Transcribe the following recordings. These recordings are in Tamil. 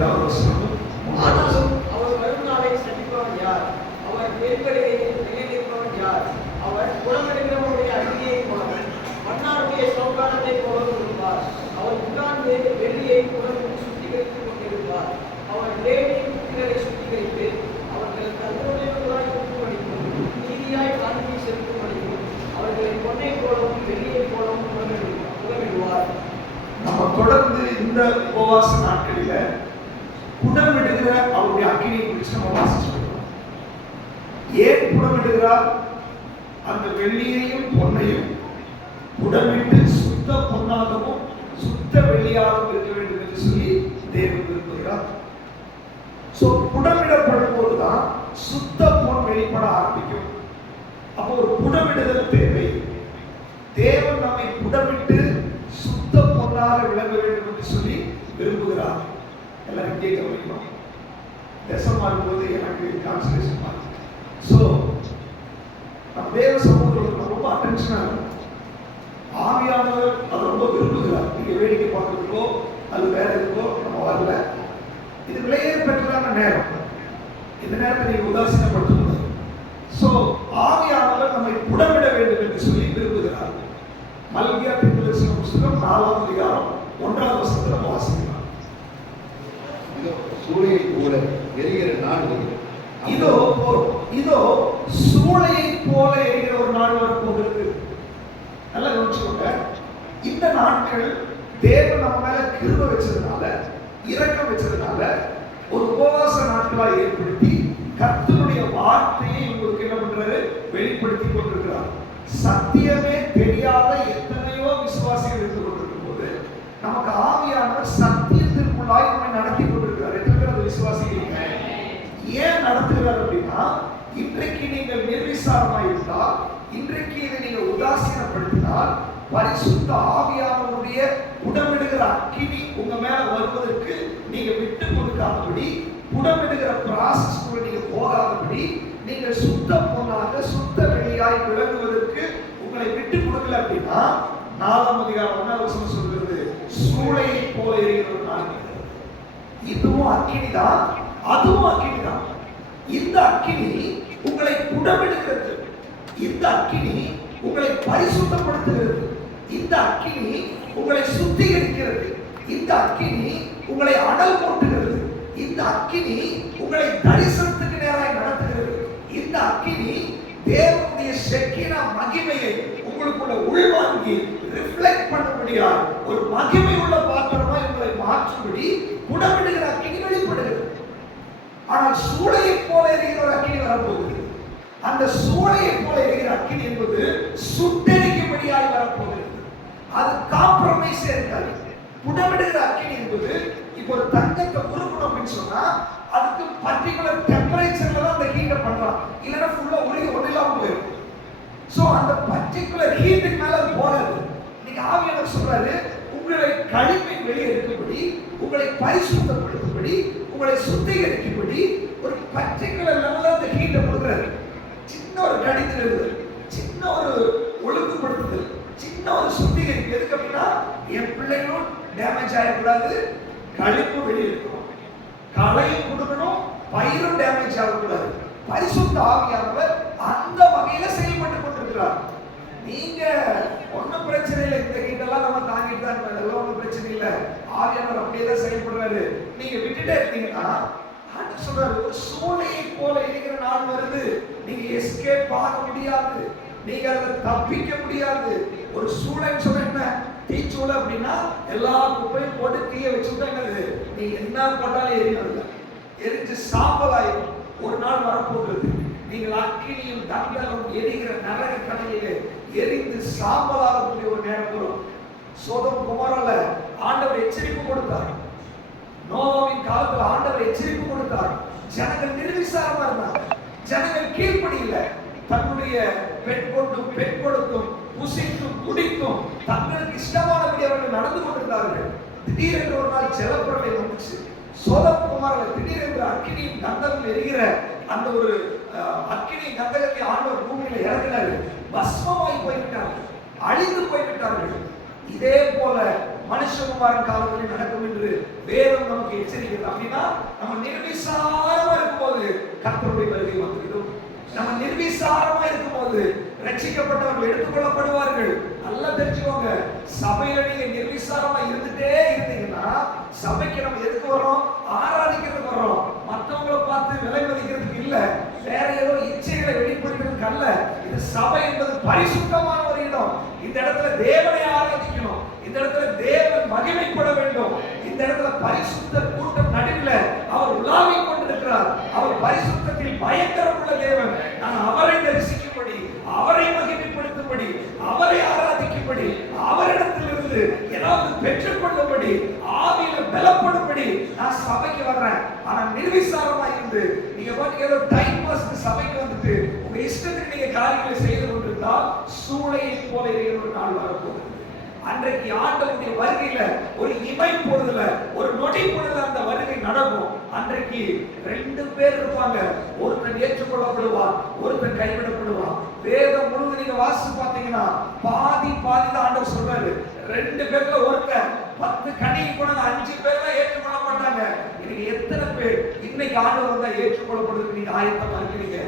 2வது வசனம். ஆனாலும் அவர் வரும் நாளை சந்திப்பவன் யார்? அவர் நெருக்கடியில் நிலைநிற்பவன் யார்? அவர் குணமடைகிறவனுடைய அடியை போல மன்னாருடைய சௌகாரத்தை போல இருப்பார். அவர் உட்கார்ந்து வெள்ளியை குணம் சுத்திகரித்துக் கொண்டிருப்பார். அவர் லேவியின் புத்திரரை சுத்திகரித்து அவர்கள் கல்லுடையவர்களாய் இருக்கும்படிக்கும் நீதியாய் காணிக்கை செலுத்தும்படிக்கும் அவர்களை பொன்னை போலவும் வெள்ளியை போலவும் புகமிடுவார். நம்ம தொடர்ந்து இந்த உபவாச நாட்களில புடமிடுகிற அவருடைய அக்கினியை குறித்து நம்ம வாசிச்சுக்கிறோம். ஏன் புடமிடுகிறார்? அந்த வெள்ளியையும் பொன்னையும் புடமிட்டு சுத்த பொன்னாகவும் சுத்த வெள்ளியாகவும் இருக்க வேண்டும் என்று சொல்லி தேவன் விரும்புகிறார். சோ புடமிடப்படும் போதுதான் சுத்த பொன் வெளிப்பட ஆரம்பிக்கும். அப்போ ஒரு புடமிடுதல் தேவை. தேவன் நம்மை புடமிட்டு சுத்த பொன்னாக விளங்க வேண்டும் என்று சொல்லி விரும்புகிறார். எல்லாரும் கேட்க முடியும். தசமா இருக்கும்போது எனக்கு கான்சன்ட்ரேஷன் மாதிரி. ஸோ நம்ம தேவ சமூகத்தில் ரொம்ப அட்டென்ஷனாக இருக்கும். ஆவியானவர் அதை ரொம்ப விரும்புகிறார். நீங்க வேடிக்கை பார்க்கறதுக்கோ அது வேற எதுக்கோ நம்ம வரல. இது விலையேற பெற்றதான நேரம். இந்த நேரத்தை நீங்க உதாசீனப்படுத்தக்கூடாது. ஸோ ஆவியானவர் நம்மை புடமிட வேண்டும் என்று சொல்லி விரும்புகிறார். மல்கியா தீர்க்கதரிசன புத்தகம் 4ஆம் அதிகாரம் 1வது வசனத்துல வாசிக்கலாம். சூளையை போல எரிகிற நாள் இதோ சூளையை போல எரிகிற ஒரு நாள் வரப்போகிறது. நல்லா யோசிச்சுக்கோங்க. இந்த நாட்கள் தேவன் நம்ம மேல கிருபை வச்சதுனால, இரக்கம் வச்சதுனால ஒரு உபவாச நாட்களா ஏற்படுத்தி கர்த்தருடைய வார்த்தையை உங்களுக்கு என்ன பண்றாரு? வெளிப்படுத்தி கொண்டிருக்கிறார். சத்தியமே தெரியாத எத்தனையோ விசுவாசிகள் இருந்து கொண்டிருக்கும் போது நமக்கு ஆவியானவர் சத்தியத்திற்குள்ளாய் நம்மை நடத்தி கொண்டிருக்கிறார். எத்தனை பேர் அந்த விசுவாசிகள்? ஏன் நடத்துகிறார் அப்படின்னா, இன்றைக்கு நீங்கள் நிர்விசாரமாக இருந்தால், இன்றைக்கு இதை நீங்கள் உதாசீனப்படுத்தினால், பரிசுத்த ஆவியானவருடைய புடமிடுகிற அக்கினி உங்க மேல வருவதற்கு நீங்க விட்டு கொடுக்காதபடி, புடமிடுகிற ப்ராசஸ்க்குள்ள நீங்க போகாதபடி, நீங்கள் சுத்த பொன்னாக சுத்த வெளியாய் விளங்குவதற்கு உங்களை விட்டு கொடுக்கல அப்படின்னா, 4ஆம் அதிகாரம் 1வது வசனம் சொல்கிறது, சூளையை போல எரிகிற ஒரு நாள். இதுவும் அக்கினி தான், அதுவும் அக்கினி தான். இந்த அக்கினி உங்களை புடமிடுகிறது. இந்த அக்கினி உங்களை பரிசுத்தப்படுத்துகிறது. இந்த அக்கினி உங்களை சுத்திகரிக்கிறது. இந்த அக்கினி உங்களை அனல் மூட்டுகிறது. இந்த அக்கினி உங்களை தரிசனத்துக்கு நேராய் நடத்துகிறது. இந்த அக்கினி தேவனுடைய ஷெக்கினா மகிமையை உங்களுக்குள்ள உள்வாங்கி ரிஃப்ளெக்ட் பண்ணும்படியா ஒரு மகிமை உள்ள பாத்திரமாய் உங்களை மாற்றும்படி புடமிடுகிற அக்கினி வெளிப்படுகிறது. ஆனால் சூளையை போல எரிகிற ஒரு அக்கினி வரப்போகுது. அந்த சூளையை போல எரிகிற அக்கினி என்பது சுட்டெரிக்கும்படியாய் வரப்போகிறது. அது காம்ப்ரமைஸே இருக்காது. புடமிடுகிற அக்கினி என்பது இப்போ ஒரு தங்கத்தை உருக்கணும் அப்படின்னு சொன்னா அதுக்கு பர்டிகுலர் டெம்பரேச்சர்ல தான் அந்த ஹீட்டை பண்றான். இல்லைன்னா ஃபுல்லா உருகி ஒன்றில்லாம போயிடும். ஸோ அந்த பர்டிகுலர் ஹீட்டுக்கு மேல அது போகாது. நீங்க ஆவியானவர் சொல்றாரு, உங்களை கழிவை வெளியே எடுக்கும்படி, உங்களை பரிசுத்தப்படுத்தும்படி, உங்களை சுத்திகரிக்கும்படி ஒரு பர்டிகுலர் லெவல்ல அந்த ஹீட்டை கொடுக்குறாரு. சின்ன ஒரு கடிதல், சின்ன ஒரு ஒழுங்குபடுத்துதல், சின்ன ஒரு சுத்திகரிப்பு. எதுக்கு அப்படின்னா என் பிள்ளைகளும் டேமேஜ் ஆகக்கூடாது, கழிப்பு வெளியே இருக்கணும், களையும் கொடுக்கணும், பயிரும் டேமேஜ் ஆகக்கூடாது. பரிசுத்த ஆவியானவர் அந்த வகையில செயல்பட்டு கொண்டிருக்கிறார். நீங்க ஒன்னும் பிரச்சனை இல்லை, இந்த ஹீட்டெல்லாம் நம்ம தாங்கிட்டு தான் இருக்கோம், அதெல்லாம் ஒன்றும் பிரச்சனை இல்லை, ஆவியானவர் அப்படியே தான் செயல்படுறாரு. நீங்க விட்டுட்டே இருக்கீங்கன்னா ஆண்டு சொல்றாரு, ஒரு சூளையை போல இருக்கிற நாள் வருது. நீங்க எஸ்கேப் ஆக முடியாது, நீங்க அதை தப்பிக்க முடியாது. ஒரு சூளைன்னு சொல்ல என்ன? தீச்சூளை அப்படின்னா எல்லா குப்பையும் போட்டு தீய வச்சுட்டா என்னது? நீ என்ன போட்டாலும் எரியாது, எரிஞ்சு சாம்பலாயிரும். ஒரு நாள் வரப்போகிறது, நீங்கள் அக்கினியும் தண்டலும் எரிகிற நரக கடலிலே எரிந்து சாம்பலாகக்கூடிய ஒரு நேரம் வரும். சோதம் குமாரல ஆண்டவர் எச்சரிப்பு கொடுத்தார். நோவாவின் காலத்தில் ஆண்டவர் எச்சரிப்பு கொடுத்தார். ஜனங்கள் நிர்விசாரமா இருந்தாங்க, ஜனங்கள் கீழ்ப்படியில, தன்னுடைய பெண் கொடுத்தும் புசித்தும் குடித்தும் தங்களுக்கு இஷ்டமானபடி அவர்கள் நடந்து கொண்டிருந்தார்கள். திடீரென்று ஒரு நாள் ஜலப்பிரளயம் வந்துச்சு. சோதம் குமாரல திடீரென்று அக்கினியும் கந்தகம் எரிகிற அந்த ஒரு அக்கினி கந்தகத்தை ஆண்டவர் பூமியில இறங்கினாரு. பஸ்மமாய் போய்விட்டார்கள், அழிந்து போய்விட்டார்கள். இதே போல மனுஷகுமாரன் காலத்தில் நடக்கும் என்று வேதம் நமக்கு எச்சரிக்கிறது. அப்படின்னா நம்ம நிர்விசாரமா இருக்கும்போது கர்த்தருடைய வருகை வந்துவிடும். நம்ம நிர்விசாரமா இருக்கும்போது ரட்சிக்கப்பட்டவர்கள் எடுத்துக்கொள்ளப்படுவார்கள். நல்லா தெரிஞ்சுக்கோங்க, சபையில நீங்க நிர்விசாரமா இருந்துட்டே இருந்தீங்கன்னா சபைக்கு நம்ம எதுக்கு வரோம்? ஆராதிக்கிறதுக்கு வரோம். மற்றவங்களை பார்த்து விலை மதிக்கிறதுக்கு இல்ல, வேற ஏதோ இச்சைகளை வெளிப்படுத்துறதுக்கு அல்ல. இது சபை என்பது பரிசுத்தமான ஒரு இடம். இந்த இடத்துல தேவனை ஆராதிக்கணும், இந்த இடத்துல தேவன் மகிமைப்பட வேண்டும். இந்த இடத்துல பரிசுத்த கூட்டம் நடுவில் அவர் உலாவிக் கொண்டிருக்கிறார். அவர் பரிசுத்தத்தில் பயங்கரம் உள்ள தேவன். நான் அவரை தரிசிக்கும்படி, அவரை மகிமைப்படுத்தும்படி, அவரை ஆராதிக்கும்படி, அவரிடத்திலிருந்து ஏதாவது பெற்றுக்கொள்ளும்படி, ஆவியில பலப்படும்படி நான் சபைக்கு வர்றேன். ஆனா நிர்விசாரமா இருந்து நீங்க பாத்தீங்க ஏதோ டைம் பாஸ்க்கு சபைக்கு வந்துட்டு உங்க இஷ்டத்துக்கு நீங்க காரியங்களை செய்து கொண்டிருந்தால் சூளையை போல இருக்கிற ஒரு நாள் வரப்போகுது. அன்றைக்கு ஆண்டவருடைய வருகையில ஒரு இமை பொழுதுல, ஒரு நொடி பொழுதுல அந்த வருகை நடக்கும். அன்றைக்கு 2 பேர் இருப்பாங்க. ஒருத்தன் ஏற்றுக்கொள்ளப்படுவான், ஒருத்தன் கைவிடப்படுவான். வேதம் முழுவதும் நீங்க வாசிச்சு பாத்தீங்கன்னா பாதி தான் ஆண்டவர் சொல்றாரு. 2 பேர்ல ஒருத்தன் 10 கனிக்கு கூட 5 பேர் தான் ஏற்றுக்கொள்ள மாட்டாங்க. இன்னைக்கு எத்தனை பேர் இன்னைக்கு ஆண்டவர் வந்தா ஏற்றுக்கொள்ளப்படுறதுக்கு நீங்க ஆயத்தமா இருக்கிறீங்க?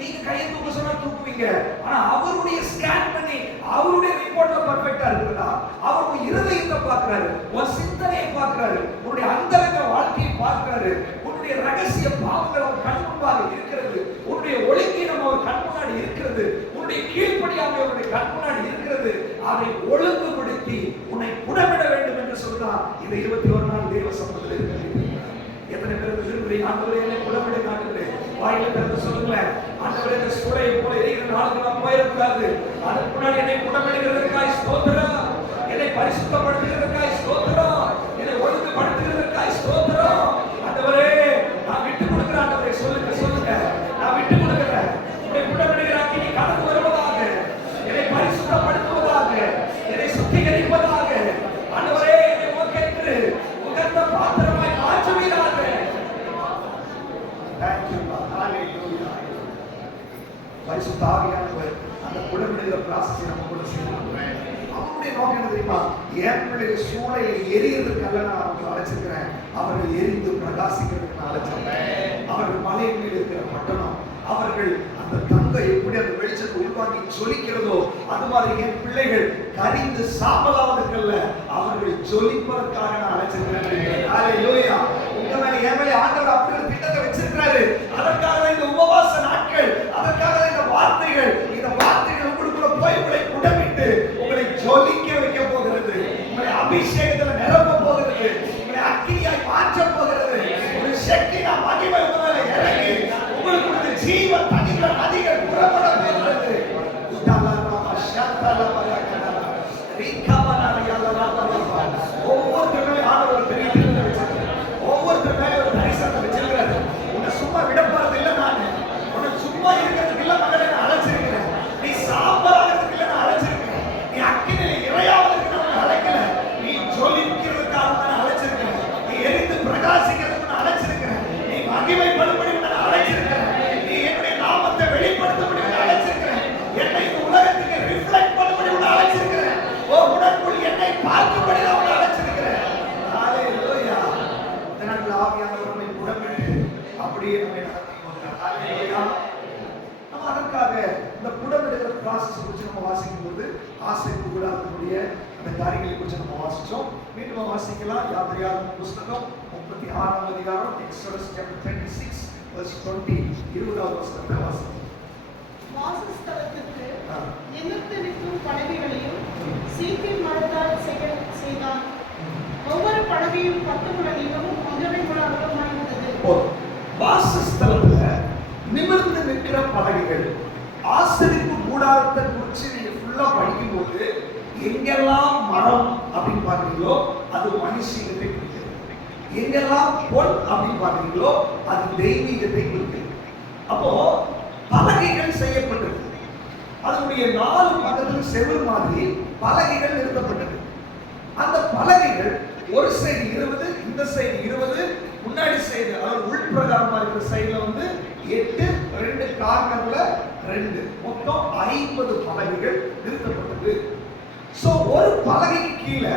நீங்க கையை தூக்க சொன்னா தூக்குவீங்க. ஆனா அவருடைய ஸ்கேன் பண்ணி அவருடைய ரிப்போர்ட்ல பெர்ஃபெக்ட்டா இருக்குதா? அவர் உன் இருதயத்தை பார்க்கிறாரு, உன் சிந்தனையை பார்க்கிறாரு, உன்னுடைய அந்தரங்க வாழ்க்கையை பார்க்கிறாரு. உன்னுடைய ரகசிய பாவங்கள் அவர் கண் முன்பாக இருக்கிறது, உன்னுடைய ஒழுங்கீனம் அவர் கண் முன்னாடி இருக்கிறது, உன்னுடைய கீழ்ப்படியாமை அவருடைய கண் முன்னாடி இருக்கிறது. அதை ஒழுங்குபடுத்தி உன்னை புடமிட வேண்டும் என்று சொன்னார். இந்த 21 நாள் தேவ சமூகத்தில் இருக்கிறது. எத்தனை பேருக்கு விரும்புறீங்க? ஆண்டவரே என்னை புடமிட ஆண்டவரே, வாயில திறந்து சொல்லுங்களேன். ஆண்டவரே இந்த சூளையை போல எரிகிற நாளுக்கு நான் போயிடக்கூடாது. அதுக்கு முன்னாடி என்னை புடமிடுகிறதற்காய் ஸ்தோத்திரம், என்னை பரிசுத்தப்படுத்துகிறதற்காய் ஸ்தோத்திரம், என்னை ஒழுங்குபடுத்துகிறதற்காய் ஸ்தோத்திரம். ஆண்டவரே நான் விட்டு கொடுக்கிறேன். ஆண்டவரே சொல்லுங்க, நான் விட்டு கொடுக்கிறேன். உன்னை புடமிடுகிற அக்கினி கடந்து வருவதாக, என்னை பரிசுத்தப்படுத்துவதாக, என்னை சுத்திகரிப்பதாக. ஆண்டவரே என்னை உமக்கென்று உகந்த பாத்திரமாய் மாற்றுவீராக. Thank you, Lord. Hallelujah. பரிசுத்த ஆவியானவர் அந்த புடமிடுகிற பிராசஸை நம்ம கூட செய்யலாம். அவருடைய நோக்கம் என்ன தெரியுமா? என் பிள்ளைகள் சூளையில எரியறதுக்காக நான் அவங்களை அழைச்சிருக்கிறேன். அவர்கள் எரிந்து பிரகாசிக்கிறதுக்கு நான் அழைச்சிருக்கிறேன். அவர்கள் மலையின் மேல் இருக்கிற பட்டணம், அவர்கள் அந்த தங்கம் எப்படி அந்த வெளிச்சத்தை உள்வாங்கி ஜொலிக்கிறதோ அது மாதிரி என் பிள்ளைகள் கரிந்து சாம்பலாவதற்கல்ல, அவர்கள் ஜொலிப்பதற்காக நான் அழைச்சிருக்கிறேன். ஹalleluya. உங்க மேல என் மேல ஆண்டவர் அப்படி ஒரு திட்டத்தை வச்சிருக்காரு. அதற்காக இந்த உபவாச நாட்கள், அதற்காக இந்த வார்த்தைகள், இந்த வார்த்தைகள் உங்களுக்குள்ள போய் உங்களை புடமிட்டு உங்களை ஜொலிக்க வைக்க போகிறது, உங்களை அபிஷேகத்துல நிரப்ப போகிறது, உங்களை அக்கினியாய் மாற்ற போகிறது. ஒரு சக்தியா மகிமை உங்க மேல இறங்கி உங்களுக்கு ஜீவ தண்ணீர் நதிகள் புறப்பட போகிறது. ஒவ்வொருத்தருமே ஆண்டவர் பெரிய திட்டத்தை வச்சிருக்காரு. ஒவ்வொருத்தருமே ஒரு தரிசனத்தை வச்சிருக்காரு. உன்னை சும்மா விட போறது இல்லை. நான் உன்னை சும்மா இருக்கிறதுக்கு இல்லை மகளை நான் அழைச்சிருக்கிறேன். நீ சாம்பலாகிறதுக்கு இல்லை நான் அழைச்சிருக்கிறேன். நீ அக்கினில இறையாவதற்கு நான் அழைக்கல. நீ ஜொலிக்கிறதுக்காக நான் அழைச்சிருக்கிறேன். நீ எரிந்து பிரகாசிக்கிறதுக்கு நான் அழைச்சிருக்கிறேன். நீ மகிமைப்படும்படி நான் அழைச்சிருக்கிறேன். நீ என்னுடைய நாமத்தை வெளிப்படுத்தும்படி நான் அழைச்சிருக்கிறேன். என்னை இந்த உலகத்துக்கு ரிஃப்ளெக்ட் பண்ணும்படி நான் அழைச்சிருக்கிறேன். உனக்குள் என்னை பார்க்கும்படி நான் உன்னை அழைச்சிருக்கிறேன். ஹalleluya. இதனால் ஆவியானவர் நம்மை புடமிட்டு அப்படியே நம்மை நடத்தி கொண்டார். ஹalleluya. நம்ம அதற்காக இந்த புடமிடுகிற ப்ராசஸ் குறித்து நம்ம வாசிக்கும் போது ஆசைப்பு கூடாதனுடைய அந்த காரியங்களை குறித்து நம்ம வாசிச்சோம். மீண்டும் வாசிக்கலாம். யாத்திரையாளர் புஸ்தகம் 36ஆம் அதிகாரம், Exodus chapter 26 verse 20, 20வது வசனத்தை வாசிக்கலாம். வாசஸ்தலத்துக்கு எதிர்த்து நிற்கும் படகுகளையும் சீத்தின் மரத்தால் செய்தான். ஒவ்வொரு படகையும் 10 முழ நீளமும் 1.5 முழ அகலமுமாய் இருந்தது. வாசஸ்தலத்துல நிமிர்ந்து நிற்கிற படகுகள், ஆசரிப்பு கூடாரத்தை குறித்து நீங்க ஃபுல்லா படிக்கும் போது எங்கெல்லாம் மரம் அப்படின்னு பாக்குறீங்களோ அது மனுஷீகத்தை குறிக்கிறது. எங்கெல்லாம் பொன் அப்படின்னு பாக்குறீங்களோ அது தெய்வீகத்தை குறிக்கிறது. அப்போ பலகைகள் செய்யப்பட்டது. அதனுடைய 4 பக்கத்துல செவுரு மாதிரி பலகைகள் நிறுத்தப்பட்டது. அந்த பலகைகள் ஒரு சைடு 20, இந்த சைடு 20, முன்னாடி சைடு அதாவது உள் பிரகாரமா இருக்கிற சைடுல 8, 2 கார்னர்ல 2, மொத்தம் 50 பலகைகள் நிறுத்தப்பட்டது. சோ ஒரு பலகைக்கு கீழே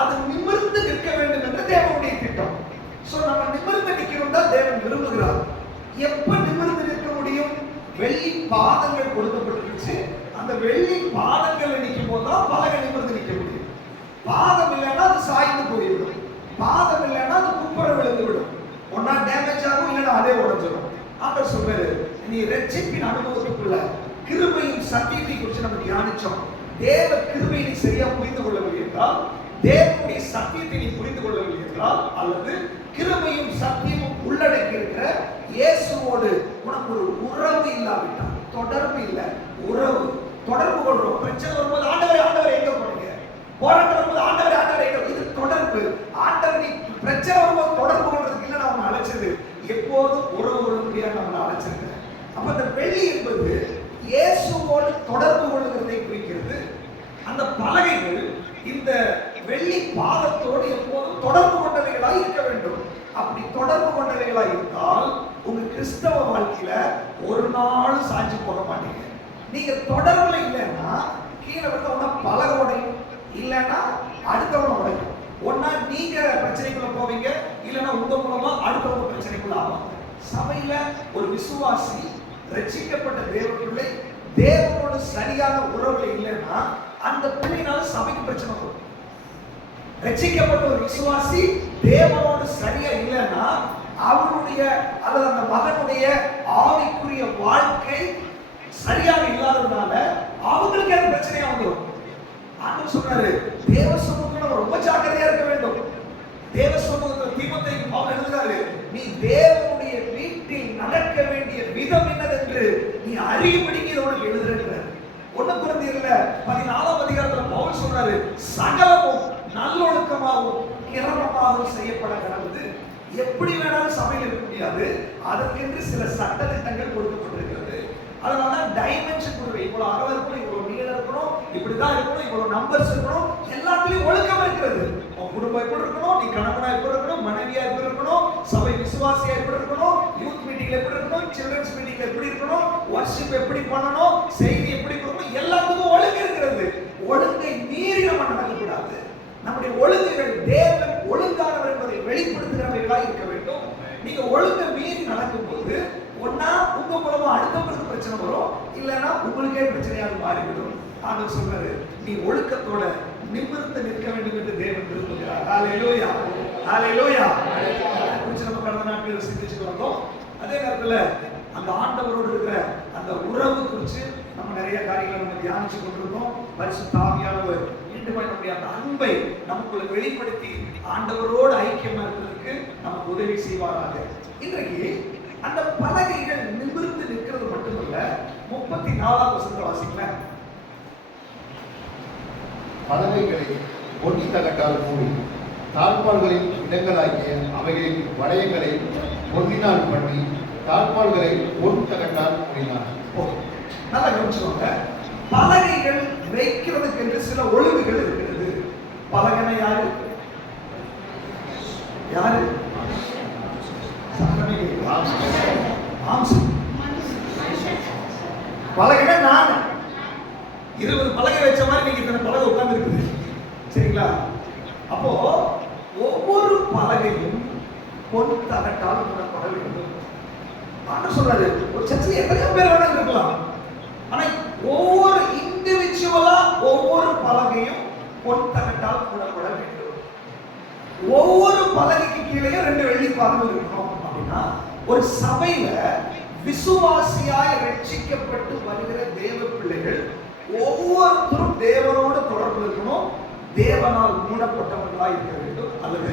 அது நிமிர்ந்து நிற்க வேண்டும் என்று தேவனுடைய திட்டம். சோ நம்ம நிமிர்ந்து நிற்கணும் தான் தேவன் விரும்புகிறார். எப்ப நிமிர்ந்து நிற்க முடியும்? வெள்ளி பாதங்கள் கொடுக்கப்பட்டிருச்சு. அந்த வெள்ளி பாதங்கள் நிற்கும் போதுதான் பலகை நிமிர்ந்து நிற்க முடியும். பாதம் இல்லைன்னா அது சாய்ந்து போய்விடும். பாதம் இல்லைன்னா அது குப்புற விழுந்து விடும். ஒன்னா டேமேஜ் ஆகும், இல்லைன்னா அதே உடைஞ்சிடும். ஆண்டவர் சொல்றாரு, நீ ரட்சிப்பின் அனுபவத்துக்குள்ள கிருபையும் சத்தியத்தை குறித்து நம்ம தியானிச்சோம். தேவ கிருபையை நீ சரியா புரிந்து கொள்ளவில்லை என்றால், தேவனுடைய சத்தியத்தை நீ புரிந்து கொள்ளவில்லை என்றால், அல்லது கிருபையும் சத்தியமும் உள்ளடக்கி இருக்கிற இயேசுவோடு உனக்கு ஒரு உறவு இல்லாவிட்டால், தொடர்பு இல்லை, உறவு, தொடர்பு கொள்றோம். பிரச்சனை வரும்போது ஆண்டவரே ஆண்டவரே எங்க போறீங்க, போராட்டம் வரும்போது ஆண்டவரே ஆண்டவரே எங்க, இது தொடர்பு. ஆண்டவர் நீ பிரச்சனை வரும்போது தொடர்பு கொள்றதுக்கு இல்லை நான் அழைச்சது, எப்போதும் உறவு கொள்ள முடியாது நம்மளை அழைச்சிருக்கிறேன். அப்ப அந்த வெள்ளி என்பது இயேசுவோடு தொடர்பு கொள்ளுகிறதை குறிக்கிறது. அந்த பலகைகள் இந்த வெள்ளி பாதத்தோடு எப்போதும் தொடர்பு கொண்டவைகளாய் இருக்க வேண்டும். அப்படி தொடர்பு கொண்டவைகளாய் இருந்தால் உங்க கிறிஸ்தவ வாழ்க்கையில ஒரு நாள் சாட்சி போட மாட்டீங்க. நீங்க தொடர்புல இல்லைன்னா கீழே வந்து ஒன்னா பலகை உடையும், இல்லைன்னா அடுத்தவன உடையும். ஒன்னா நீங்க பிரச்சனைக்குள்ள போவீங்க, இல்லைன்னா உங்க மூலமா அடுத்தவங்க பிரச்சனைக்குள்ள ஆவாங்க. சபையில ஒரு விசுவாசி, ரட்சிக்கப்பட்ட தேவ பிள்ளை, தேவனோடு சரியான உறவுல இல்லைன்னா அந்த பிள்ளைனால சபைக்கு பிரச்சனை வரும். ரட்சிக்கப்பட்ட ஒரு விசுவாசி தேவனோடு சரியா இல்லைன்னா அவருடைய அல்லது அந்த மகனுடைய ஆவிக்குரிய வாழ்க்கை சரியாக இல்லாததுனால அவங்களுக்கு அது பிரச்சனையா வந்துடும். ஆண்டவர் சொல்றாரு, தேவ சமூகத்துல ரொம்ப ஜாக்கிரதையா இருக்க வேண்டும். தேவ சமூகத்துல தீமோத்தேயுக்கு பவுல் எழுதுறாரு, நீ தேவனுடைய வீட்டில் நடக்க வேண்டிய விதம் என்னதென்று நீ அறியும்படிக்கு இதை உனக்கு எழுதுறாரு. 1 கொரிந்தியர்ல 14ஆம் அதிகாரத்துல பவுல் சொல்றாரு, சகலமும் நல்லொழுக்கமாகவும் கிரமமாகவும் செய்யப்பட கடவுது. எப்படி வேணாலும் சபையில் இருக்க முடியாது, அதற்கென்று சில சட்ட திட்டங்கள் கொடுக்கப்பட்டிருக்கிறது. அதனால டைமென்ஷன் கொடுங்க, இவ்வளவு அகலம் இருக்கணும், இவ்வளவு நீளம் இருக்கணும், இப்படிதான் இருக்கணும், இவ்வளவு நம்பர்ஸ் இருக்கணும், எல்லாத்துலயும் ஒழுக்கம் இருக்கிறது. உன் குடும்பம் எப்படி இருக்கணும், நீ கணவனா எப்படி இருக்கணும், மனைவியா எப்படி இருக்கணும், சபை விசுவாசியா எப்படி இருக்கணும், யூத் மீட்டிங்ல எப்படி இருக்கணும், சில்ட்ரன்ஸ் மீட்டிங்ல எப்படி இருக்கணும், வர்ஷிப் எப்படி பண்ணணும், செய்தி எப்படி கொடுக்கணும், எல்லாத்துக்கும் ஒழுங்கு இருக்கிறது. ஒழுங்கை மீறி நம்ம நடக்கக்கூடாது. நம்முடைய ஒழுங்குகள் தேவன் ஒழுங்கானவர் என்பதை வெளிப்படுத்துகிறவர்களாக இருக்க வேண்டும். நீங்க ஒழுங்கை மீறி நடக்கும்போது ஒன்னா உங்க மூலமா அடுத்தவங்களுக்கு பிரச்சனை வரும், இல்லைன்னா உங்களுக்கே பிரச்சனையாக மாறிவிடும். ஆண்டவர் சொல்றாரு, நீ ஒழுக்கத்தோட நிமிர்ந்து நிற்க வேண்டும் என்று தேவன் விரும்புகிறார். ஹalleluya, ஹalleluya. குறித்து நம்ம கடந்த நாட்களில் சிந்திச்சுட்டு வந்தோம். அதே நேரத்தில் அந்த ஆண்டவரோடு இருக்கிற அந்த உறவு குறித்து நம்ம நிறைய காரியங்களை நம்ம தியானிச்சு கொண்டிருந்தோம். பரிசுத்த ஆவியானவர் நம்முடைய அந்த அன்பை நமக்குள்ள வெளிப்படுத்தி ஆண்டவரோடு ஐக்கியமா இருக்கிறதுக்கு நமக்கு உதவி செய்வாராக. இன்றைக்கு அந்த பலகைகள் நிமிர்ந்து நிற்கிறது மட்டுமல்ல, 34ஆம் வசனத்தை வாசிக்கலாம். பலகைகளை ஒட்டி தகட்டால் மூடி தாழ்பால்களின் இடங்களாகிய அவைகளின் வளையங்களை பொன்னினால் பண்ணி தாழ்பால்களை பொன் தகட்டால் மூடினார். நல்லா கவனிச்சுக்கோங்க. பலகைகள் வைக்கிறதுக்கு என்று சில ஒழுங்குகள் இருக்கிறது. பலகனை யாரு யாரு பலகை நான் 20 பலகை வச்ச மாதிரி நீங்க இத்தனை பலகை உட்கார்ந்து இருக்குது, சரிங்களா? அப்போ ஒவ்வொரு பலகையும் பொன் தகட்டால் மூடப்பட வேண்டும். ஆண்டவர் சொல்றாரு, ஒரு சர்ச்சில் எத்தனையோ பேர் வேணாலும் இருக்கலாம், ஆனா ஒவ்வொரு இண்டிவிஜுவலா ஒவ்வொரு பலகையும் பொன் தகட்டால் மூடப்பட வேண்டும். ஒவ்வொரு பலகைக்கு கீழே 2 வெள்ளி பாதங்கள் இருக்கணும். அப்படின்னா ஒரு சபையில விசுவாசியாய் ரட்சிக்கப்பட்டு வருகிற தேவ பிள்ளைகள் ஒவ்வொருத்தரும் தேவனோடு தொடர்பு இருக்கணும். தேவனால் மூடப்பட்டவர்களாய் இருக்க வேண்டும், அல்லது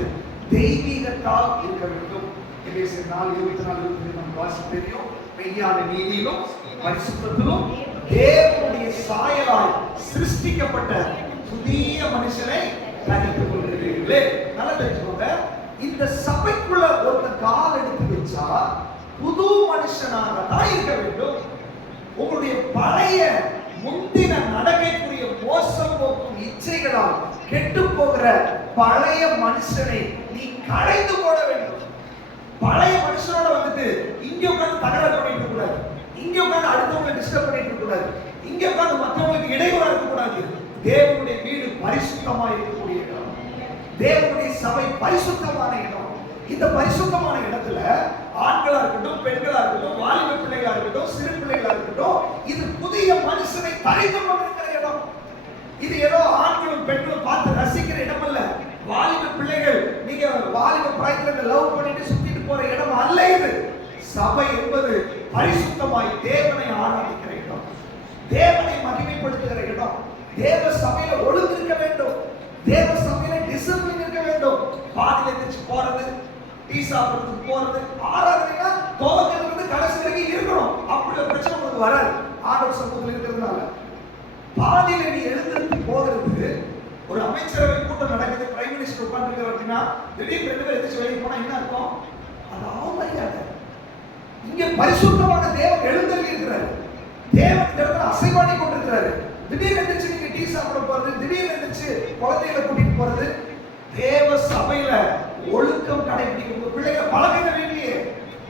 தெய்வீகத்தால் இருக்க வேண்டும். எபேசியர் 4:24 நம்ம வாசி தெரியும். மெய்யான நீதியிலும் பரிசுத்தத்திலும் தேவனுடைய சாயலாய் சிருஷ்டிக்கப்பட்ட புதிய மனுஷனை தரித்துக் கொள்கிறீர்களே. நல்லா தெரிஞ்சுக்கோங்க, இந்த சபைக்குள்ள ஒரு கால் எடுத்து வச்சா புது மனுஷனாக தான் இருக்க வேண்டும். உங்களுடைய பழைய முந்தின நடக்கைக்குரிய மோசம் போக்கும் இச்சைகளால் கெட்டு போகிற பழைய மனுஷனை நீ களைந்து போட வேண்டும். பழைய மனுஷனோட வந்துட்டு இங்க உட்கார்ந்து தகராறு பண்ணிட்டு கூடாது, இங்க உட்கார்ந்து அடுத்தவங்களை டிஸ்டர்ப் பண்ணிட்டு கூடாது, இங்க உட்கார்ந்து மற்றவங்களுக்கு இடையூறா இருக்க கூடாது. தேவனுடைய வீடு பரிசுத்தமா இருக்கக்கூடிய இடம். தேவனுடைய சபை பரிசுத்தமான இடம். இந்த பரிசுத்தமான இடத்துல ஆண்களா இருக்கட்டும், பெண்களா இருக்கட்டும், வாலிப பிள்ளைகளா இருக்கட்டும், சிறு பிள்ளைகளா இருக்கட்டும், இது புதிய மனுஷனை தரித்து கொண்டிருக்கிற இடம். இது ஏதோ ஆண்களும் பெண்களும் பார்த்து ரசிக்கிற இடம் அல்ல. வாலிப பிள்ளைகள் நீங்க வாலிப பிராயத்துல லவ் பண்ணிட்டு சுத்திட்டு போற இடம் அல்ல இது. சபை என்பது பரிசுத்தமாய் தேவனை ஆராதிக்கிற இடம், தேவனை மகிமைப்படுத்துகிற இடம். தேவ சபையில ஒழுங்கு இருக்க வேண்டும், தேவ சபையில டிசிப்ளின் இருக்க வேண்டும். பாதியில எந்திரிச்சு போறது, டீ சாப்பிடுறதுக்கு போறது, ஆராதனைனா துவக்கிறது கடைசி வரைக்கும் இருக்கணும். அப்படி ஒரு பிரச்சனை உங்களுக்கு வராது ஆண்டவர் சமூகத்தில் இருக்கிறதுனால. பாதியில நீ எழுந்திருந்து போகிறது, ஒரு அமைச்சரவை கூட்டம் நடக்குது, பிரைம் மினிஸ்டர் உட்கார்ந்து அப்படின்னா திடீர்னு 2 பேர் எந்திரிச்சு வெளியே போனா என்ன இருக்கும்? அது அவமரியாதை. இங்க பரிசுத்தமான தேவன் எழுந்தருளி இருக்கிறாரு, தேவன் இந்த இடத்துல அசைவாடி கொண்டிருக்கிறாரு. திடீர்னு எந்திரிச்சு நீங்க டீ சாப்பிட போறது, திடீர்னு எந்திரிச்சு குழந்தைகளை கூட்டிட்டு போறது. தேவ சபையில ஒழுக்கம் கடைபிடிக்கும். உங்க பிள்ளைகளை பழகுங்க,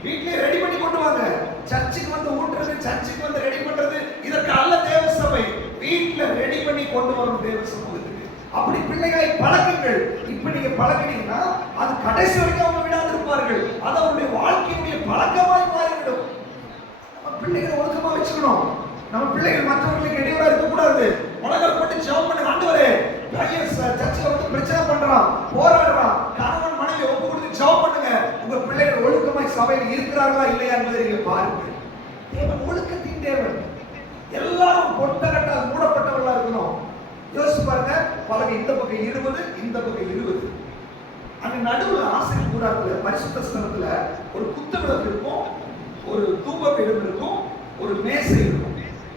வீட்லயே ரெடி பண்ணி கொண்டு வாங்க. சர்ச்சுக்கு வந்து ஊட்டுறது, சர்ச்சுக்கு வந்து ரெடி பண்றது இதற்கு அல்ல தேவ சபை. வீட்டுல ரெடி பண்ணி கொண்டு வரணும் தேவ சமூகத்துக்கு. அப்படி பிள்ளைகளை பழக்குங்கள். இப்ப நீங்க பழக்கினீங்கன்னா அது கடைசி வரைக்கும் அவங்க விடாது இருப்பார்கள். அது அவருடைய வாழ்க்கையுடைய பழக்கமாய் மாறிவிடும். நம்ம பிள்ளைகளை ஒழுக்கமா வச்சுக்கணும். நம்ம பிள்ளைகள் மற்றவர்களுக்கு இடையூறா இருக்கக்கூடாது. உலகம் போட்டு ஜெபம் பண்ணுங்க. ஆண்டவரே, பையன் சர்ச்சில் வந்து பிரச்சனை பண்றான், போராடுறான், கணவன் மனைவி ஒப்பு கொடுத்து ஜெபம் பண்ணுங்க. உங்க பிள்ளைகள் ஒழுக்கமாய் சபையில் இருக்கிறார்களா இல்லையா என்பதை நீங்க பாருங்க. தேவன் ஒழுக்கத்தின் தேவன். எல்லாரும் பொட்டகட்டால் மூடப்பட்டவர்களா இருக்கணும். யோசிச்சு பாருங்க, பலகை இந்த பக்கம் 20, இந்த பக்கம் 20. அங்க நடுவுல ஆசிரியர் கூடாரத்துல பரிசுத்த ஸ்தலத்துல ஒரு குத்து விளக்கு இருக்கும், ஒரு தூப பீடம் இருக்கும், ஒரு மேசை இருக்கும்.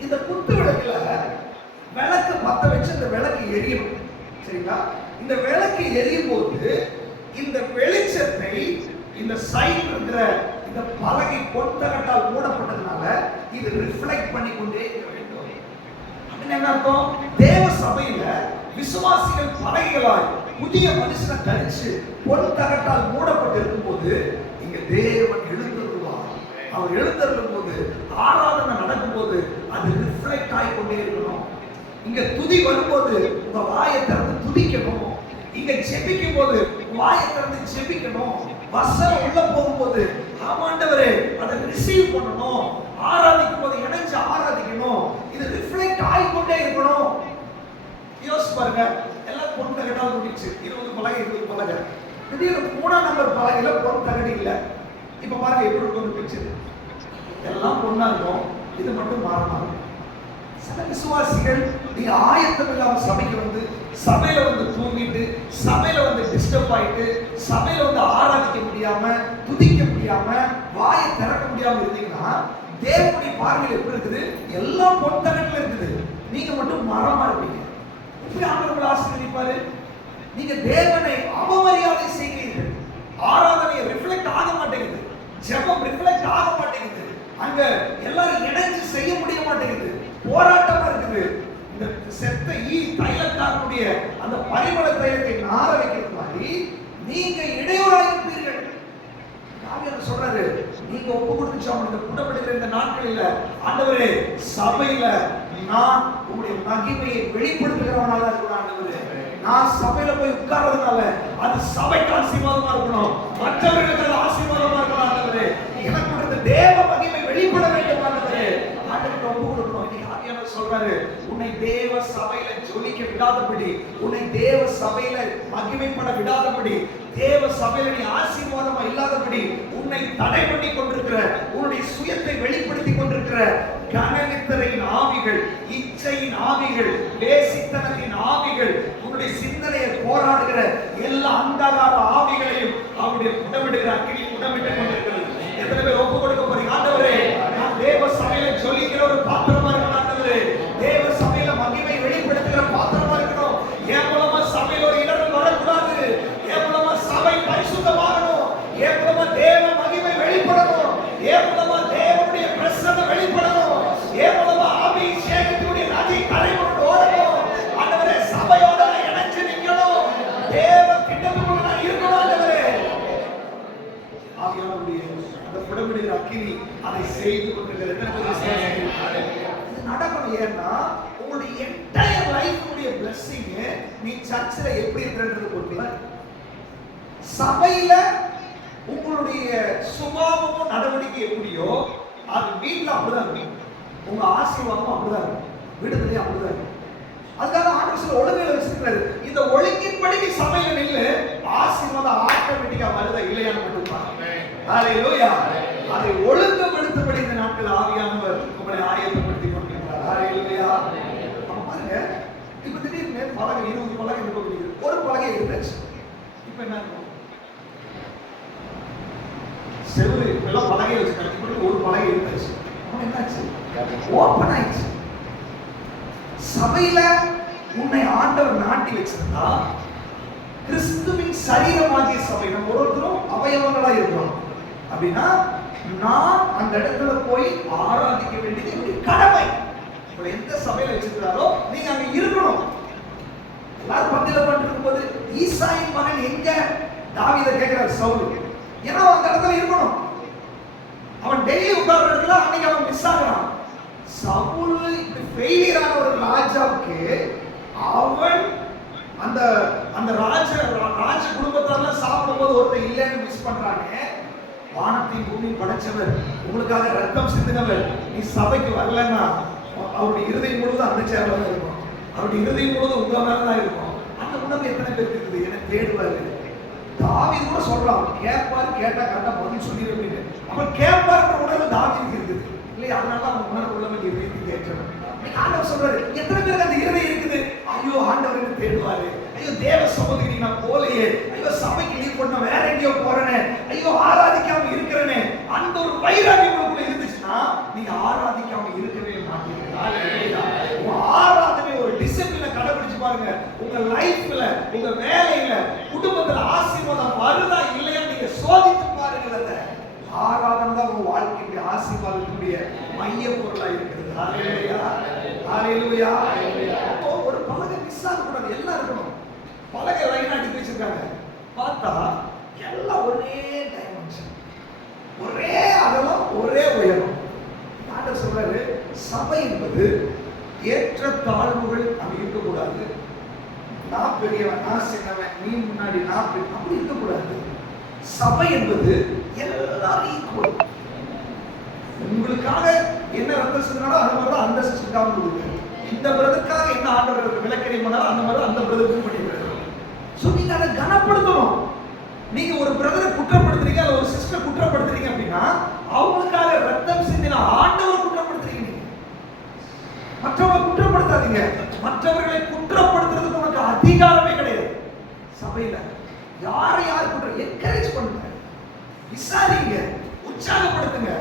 இந்த குத்து விளக்குல விளக்கு பத்த வச்சு அந்த விளக்கு எரியும். சரிங்களா? இந்த விளக்கு எரியும் போது இந்த வெளிச்சத்தை இந்த சைடுல இருக்கிற இந்த பலகை பொட்டகட்டால் மூடப்பட்டதுனால இது ரிஃப்ளெக்ட் பண்ணி கொண்டே இருக்க வேண்டும். என்ன அர்த்தம்? தேவ சபையில விசுவாசிகள் பலகைகளாய் புதிய மனுஷனை தரிச்சு பொட்டகட்டால் மூடப்பட்டு இருக்கும் போது இங்க தேவன் எழுந்தருள்வார். அவர் எழுந்தருளும் போது, ஆராதனை நடக்கும் போது அது ரிஃப்ளெக்ட் ஆகி கொண்டே இருக்கணும். இங்க துதி வரும்போது உங்க வாயை திறந்து துதிக்கணும். இங்க ஜெபிக்கும் போது வாயை திறந்து ஜெபிக்கணும். வசனம் உள்ள போகும்போது ஆமாண்டவரே அதை ரிசீவ் பண்ணணும். ஆராதிக்கும் போது இணைஞ்சு ஆராதிக்கணும். இது ரிஃப்ளெக்ட் ஆகிக்கொண்டே இருக்கணும். யோசிச்சு பாருங்க, எல்லாம் பொன் தகட்டால் முடிச்சு 20 பலகை 20 பலகை. திடீர்னு 3ஆம் நம்பர் பலகையில பொன் தகடு இல்லை. இப்ப பாருங்க எப்படி இருக்கும் பிக்சர். எல்லாம் பொண்ணா இருக்கும், இது மட்டும் மாறமா இருக்கும். சில விசுவாசிகள் நீங்க ஆயத்தம் இல்லாம சபைக்கு வந்து சபையில வந்து தூங்கிட்டு, சபையில வந்து டிஸ்டர்ப் ஆயிட்டு, சபையில வந்து ஆராதிக்க முடியாம, துதிக்க முடியாம, வாயை திறக்க முடியாம இருந்தீங்கன்னா தேவனுடைய பார்வையில் எப்படி இருக்குது? எல்லாம் பொன் தகட்டுல இருக்குது, நீங்க மட்டும் மரமா இருப்பீங்க. எப்படி ஆண்டவர் ஆசீர்வதிப்பாரு? நீங்க தேவனை அவமரியாதை செய்கிறீர்கள். ஆராதனை ரிஃப்ளெக்ட் ஆக மாட்டேங்குது, ஜெபம் ரிஃப்ளெக்ட் ஆக மாட்டேங்குது, அங்க எல்லாரும் இணைஞ்சு செய்ய முடிய மாட்டேங்குது, போராட்டமா இருக்குது. இந்த செத்த தைலக்காரனுடைய அந்த பரிமள தைலத்தை நார வைக்கிறது மாதிரி நீங்க இடையூறாக இருப்பீர்கள். ஆவியானவர் சொல்றாரு, நீங்க ஒப்பு கொடுத்து இந்த புடப்படுகிற இந்த நாட்களில் ஆண்டவரே சபையில நான் உங்களுடைய மகிமையை வெளிப்படுத்துகிறவனாக இருக்கணும். ஆண்டவரே, நான் சபையில போய் உட்கார்றதுனால அது சபைக்கு ஆசீர்வாதமா இருக்கணும், மற்றவர்களுக்கு அது ஆசீர்வாதமா இருக்கணும். ஆண்டவரே, எனக்கு கொடுத்த தேவ மகிமை வெளிப்பட வேண்டும். ஆண்டவரே, ஆண்டவருக்கு ஒப்பு கொடுக்கணும். இன்னைக்கு ஆவியானவர் சொல்றாரு, உன்னை தேவ சபையில ஜொலிக்க விடாதபடி, உன்னை தேவ சபையில மகிமைப்பட விடாதபடி, தேவ சபையில நீ ஆசீர்வாதமா இல்லாதபடி உன்னை தடை பண்ணி கொண்டிருக்கிற, உன்னுடைய சுயத்தை வெளிப்படுத்தி கொண்டிருக்கிற கனநித்தரையின் ஆவிகள், இச்சையின் ஆவிகள், வேசித்தனத்தின் ஆவிகள், உன்னுடைய சிந்தனையை போராடுகிற எல்லா அந்தகார ஆவிகளையும் அவருடைய புடமிடுகிற அக்கினி புடமிட்டுக் கொண்டிருக்கிறது. எத்தனை பேர் ஒப்பு கொடுக்க போறீங்க? ஆண்டவரே, நான் தேவ சபையில ஜொலிக்கிற ஒரு பாத்திரமா இருக்கணும். ஆண்டவரே, தேவ சபையில மகிமை வெளிப்படுத்துகிற பாத்திரமா இருக்கணும். என் மூலமா சபையில ஒரு இடர்கள் வரக்கூடாது. என் மூலமா சபை பரிசுத்தமாகணும். என் மூலமா தேவ மகிமை வெளிப்படணும். என் மூலமா தேவனுடைய பிரசன்னம் வெளிப்படணும். என் மூலமா அபிஷேகத்துடைய நதி கரைபுரண்டு ஓடணும். ஆண்டவரே, சபையோட இணைஞ்சு நிக்கணும். தேவ திட்டத்துக்குள்ள நான் இருக்கணும். ஆண்டவரே, ஆவியானவருடைய அந்த புடமிடுகிற அக்கினி அதை செய்து கொண்டிருக்கிற இது நடக்கணும். ஏன்னா உங்களுடைய என்டையர் லைஃப் உடைய பிளெஸிங் நீ சர்ச்சில் எப்படி இருக்கிறன்றது பொறுத்து சபையில உங்களுடைய சுபாவமும் நடவடிக்கை எப்படியோ அது வீட்டுல அப்படிதான் இருக்கும். உங்க ஆசீர்வாதமும் அப்படிதான் இருக்கும், வீடுகளையும் அப்படிதான் இருக்கும். அதுக்காக ஆண்டவர் சில ஒழுங்குகளை வச்சிருக்காரு. இந்த ஒழுங்கின்படி சபையில நின்று ஆசீர்வாதம் ஆட்டோமேட்டிக்கா வருதா இல்லையான்னு மட்டும் பாருங்க. ஹalleluya. அதை ஒழுங்குபடுத்தபடி இந்த நாட்கள் ஆவியானவர் உங்களை ஆயத்தப்படுத்திக் கொண்டிருக்கிறார். ஹalleluya. பாருங்க, இப்ப திடீர்னு பலகை 20 பலகை இந்த பக்கம் இருக்குது, ஒரு பலகை எடுத்தாச்சு. இப்ப என்ன இருக்கும்? செவுரு எல்லாம் பலகை வச்சுட்டாங்க, இப்படி ஒரு பலகை எடுத்தாச்சு. அப்ப என்னாச்சு? ஓபன் ஆயிடுச்சு. சபையில உன்னை ஆண்டவர் நாட்டி வச்சிருந்தா கிறிஸ்துவின் சரீரமாகிய சபை, நம்ம ஒவ்வொருத்தரும் அவயவங்களா இருக்கிறோம் அப்படின்னா நான் அந்த இடத்துல போய் ஆராதிக்க வேண்டியது என்னுடைய கடமை. உங்களை எந்த சபையில வச்சிருக்கிறாரோ நீங்க அங்க இருக்கணும். எல்லாரும் பந்தில பண்ணிருக்கும் போது ஈசாயின் மகன் எங்க தாவீதை கேட்கிறார் சவுல், ஏன்னா அந்த இடத்துல இருக்கணும். அவன் டெய்லி உட்கார்ற இடத்துல அன்னைக்கு அவன் மிஸ் ஆகிறான். சவுல் இப்படி ஃபெயிலியர் ஆன ஒரு ராஜாவுக்கு அவன் அந்த அந்த ராஜ குடும்பத்தால சாப்பிடும்போது ஒருத்தர் இல்லைன்னு மிஸ் பண்றானே. வானத்தையும் பூமியும் படைச்சவர், உங்களுக்காக ரத்தம் சிந்தினவர், நீ சபைக்கு வரலன்னா அவருடைய இருதயம் முழுவதும் அந்த சேர்ல தான் இருக்கும், அவருடைய இருதயம் முழுவதும் உங்க மேலதான் இருக்கும். அந்த உணவு எத்தனை பேருக்கு இருக்குது? என்ன தேடுவாரு. தாவீது கூட சொல்றான், கேட்பாரு, கேட்டா கரெக்டா பதில் சொல்லிடு அப்படின்னு. அவன் கேட்பாருன்ற உணர்வு தாவீதுக்கு இருக்குது இல்லையா? அதனால அவன் உணர்வு உள்ளவன் இருதயத்துக்கு ஏற்றவன். ஆண்டவர் சொல்றாரு, எத்தனை பேருக்கு அந்த இருதயம் இருக்குது? ஐயோ ஆண்டவர் என்ன தேடுவாரு, ஐயோ தேவ சமூகத்துக்கு நான் போலையே, ஐயோ சபைக்கு லீவ் பண்ண வேற எங்கேயோ போறேனே, ஐயோ ஆராதிக்காம இருக்கிறேனே, அந்த ஒரு வைராகியம் உங்களுக்குள்ள இருந்துச்சுன்னா நீங்க ஆராதிக்காம இருக்கவே மாட்டீங்க. உங்க ஆராதனை ஒரு டிசிப்ளினை கடைபிடிச்சு பாருங்க. உங்க லைஃப்ல, உங்க வேலையில, குடும்பத்துல ஆசீர்வாதம் வருதா இல்லையா நீங்க சோதித்து பாருங்க. ஆராதனை தான் உங்க வாழ்க்கையுடைய ஆசீர்வாதத்துடைய மைய பொருளா இருக்கிறது. ஹalleluya, ஹalleluya. அப்போ ஒரு பலகை மிஸ் ஆக கூடாது, எல்லாம் இருக்கணும். பலகை லைன் அடிச்சு வச்சிருக்காங்க, பார்த்தா எல்லாம் ஒரே டைமென்ஷன், ஒரே அகலம், ஒரே உயரம். ஆண்டவர் சொல்றாரு, சபை என்பது ஏற்ற தாழ்வுகள் அப்படி இருக்கக்கூடாது. நான் பெரியவன், நான் சின்னவன், நீ முன்னாடி, நான் அப்படி இருக்கக்கூடாது. சபை என்பது எல்லாரும் ஈக்குவல். உங்களுக்காக என்ன ரத்தம் சிந்தினாலும் அது மாதிரி தான் அந்த சிஸ்டருக்காக கொடுக்குது. இந்த பிரதருக்காக என்ன ஆண்டவர் விளக்கணை பண்ணாலும் அந்த மாதிரி அந்த பிரதருக்கு பண்ணிக்கிறாரு. ஸோ நீங்க அதை கனப்படுத்தணும். நீங்க ஒரு பிரதரை குற்றப்படுத்துறீங்க, அல்ல ஒரு சிஸ்டர் குற்றப்படுத்துறீங்க அப்படின்னா அவங்களுக்காக ரத்தம் சிந்தின ஆண்டவர் குற்றப்படுத்துறீங்க. நீங்க மற்றவங்களை குற்றப்படுத்தாதீங்க. மற்றவர்களை குற்றப்படுத்துறதுக்கு உனக்கு அதிகாரமே கிடையாது. சபையில யாரை யார் குற்றம் என்கரேஜ் பண்ணுங்க, விசாரிங்க, உற்சாகப்படுத்துங்க.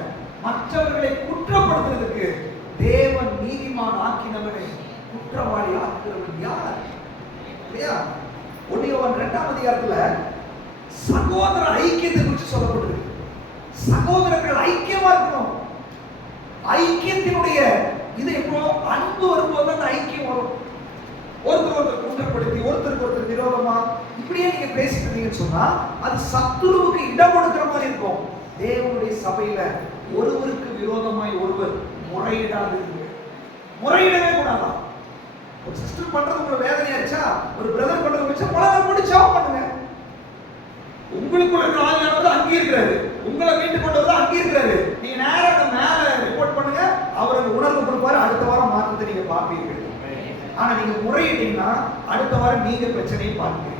மற்றவர்களை குற்றப்படுத்துறதுக்கு தேவன் நீதிமான் ஆக்கினவரை குற்றவாளி ஆக்குறவன் யார்? இல்லையா? 1 யோவான் 2ஆம் அதிகாரத்துல சகோதர ஐக்கியத்தை குறித்து சொல்லப்பட்டிருக்கு. சகோதரர்கள் ஐக்கியமா இருக்கணும். ஐக்கியத்தினுடைய இது எப்போ அன்பு வரும்போது அந்த ஐக்கியம் வரும். ஒருத்தர் ஒருத்தர் குற்றப்படுத்தி ஒருத்தருக்கு ஒருத்தர் விரோதமா இப்படியே நீங்க பேசிட்டு இருந்தீங்கன்னு சொன்னா அது சத்துருவுக்கு இடம் கொடுக்கிற மாதிரி இருக்கும். தேவனுடைய சபையில ஒருவருக்கு விரோதமாய் ஒருவர் முறையிடாது. முறையிடவே கூடாதா? ஒரு சிஸ்டர் பண்றது உங்களுக்கு வேதனையாச்சா, ஒரு பிரதர் பண்றது வச்சா பலரை முடிச்சா பண்ணுங்க. உங்களுக்குள்ள இருக்கிற ஆவியானவர் அங்கே இருக்கிறாரு, உங்களை மீண்டு கொண்டு வந்து அங்கே இருக்கிறாரு. நீங்க நேரா மேல ரிப்போர்ட் பண்ணுங்க, அவர் அந்த உணர்வு கொடுப்பாரு. அடுத்த வாரம் மாற்றத்தை நீங்க பார்ப்பீர்கள். ஆனா நீங்க முறையிட்டீங்கன்னா அடுத்த வாரம் நீங்க பிரச்சனையை பார்ப்பீர்கள்.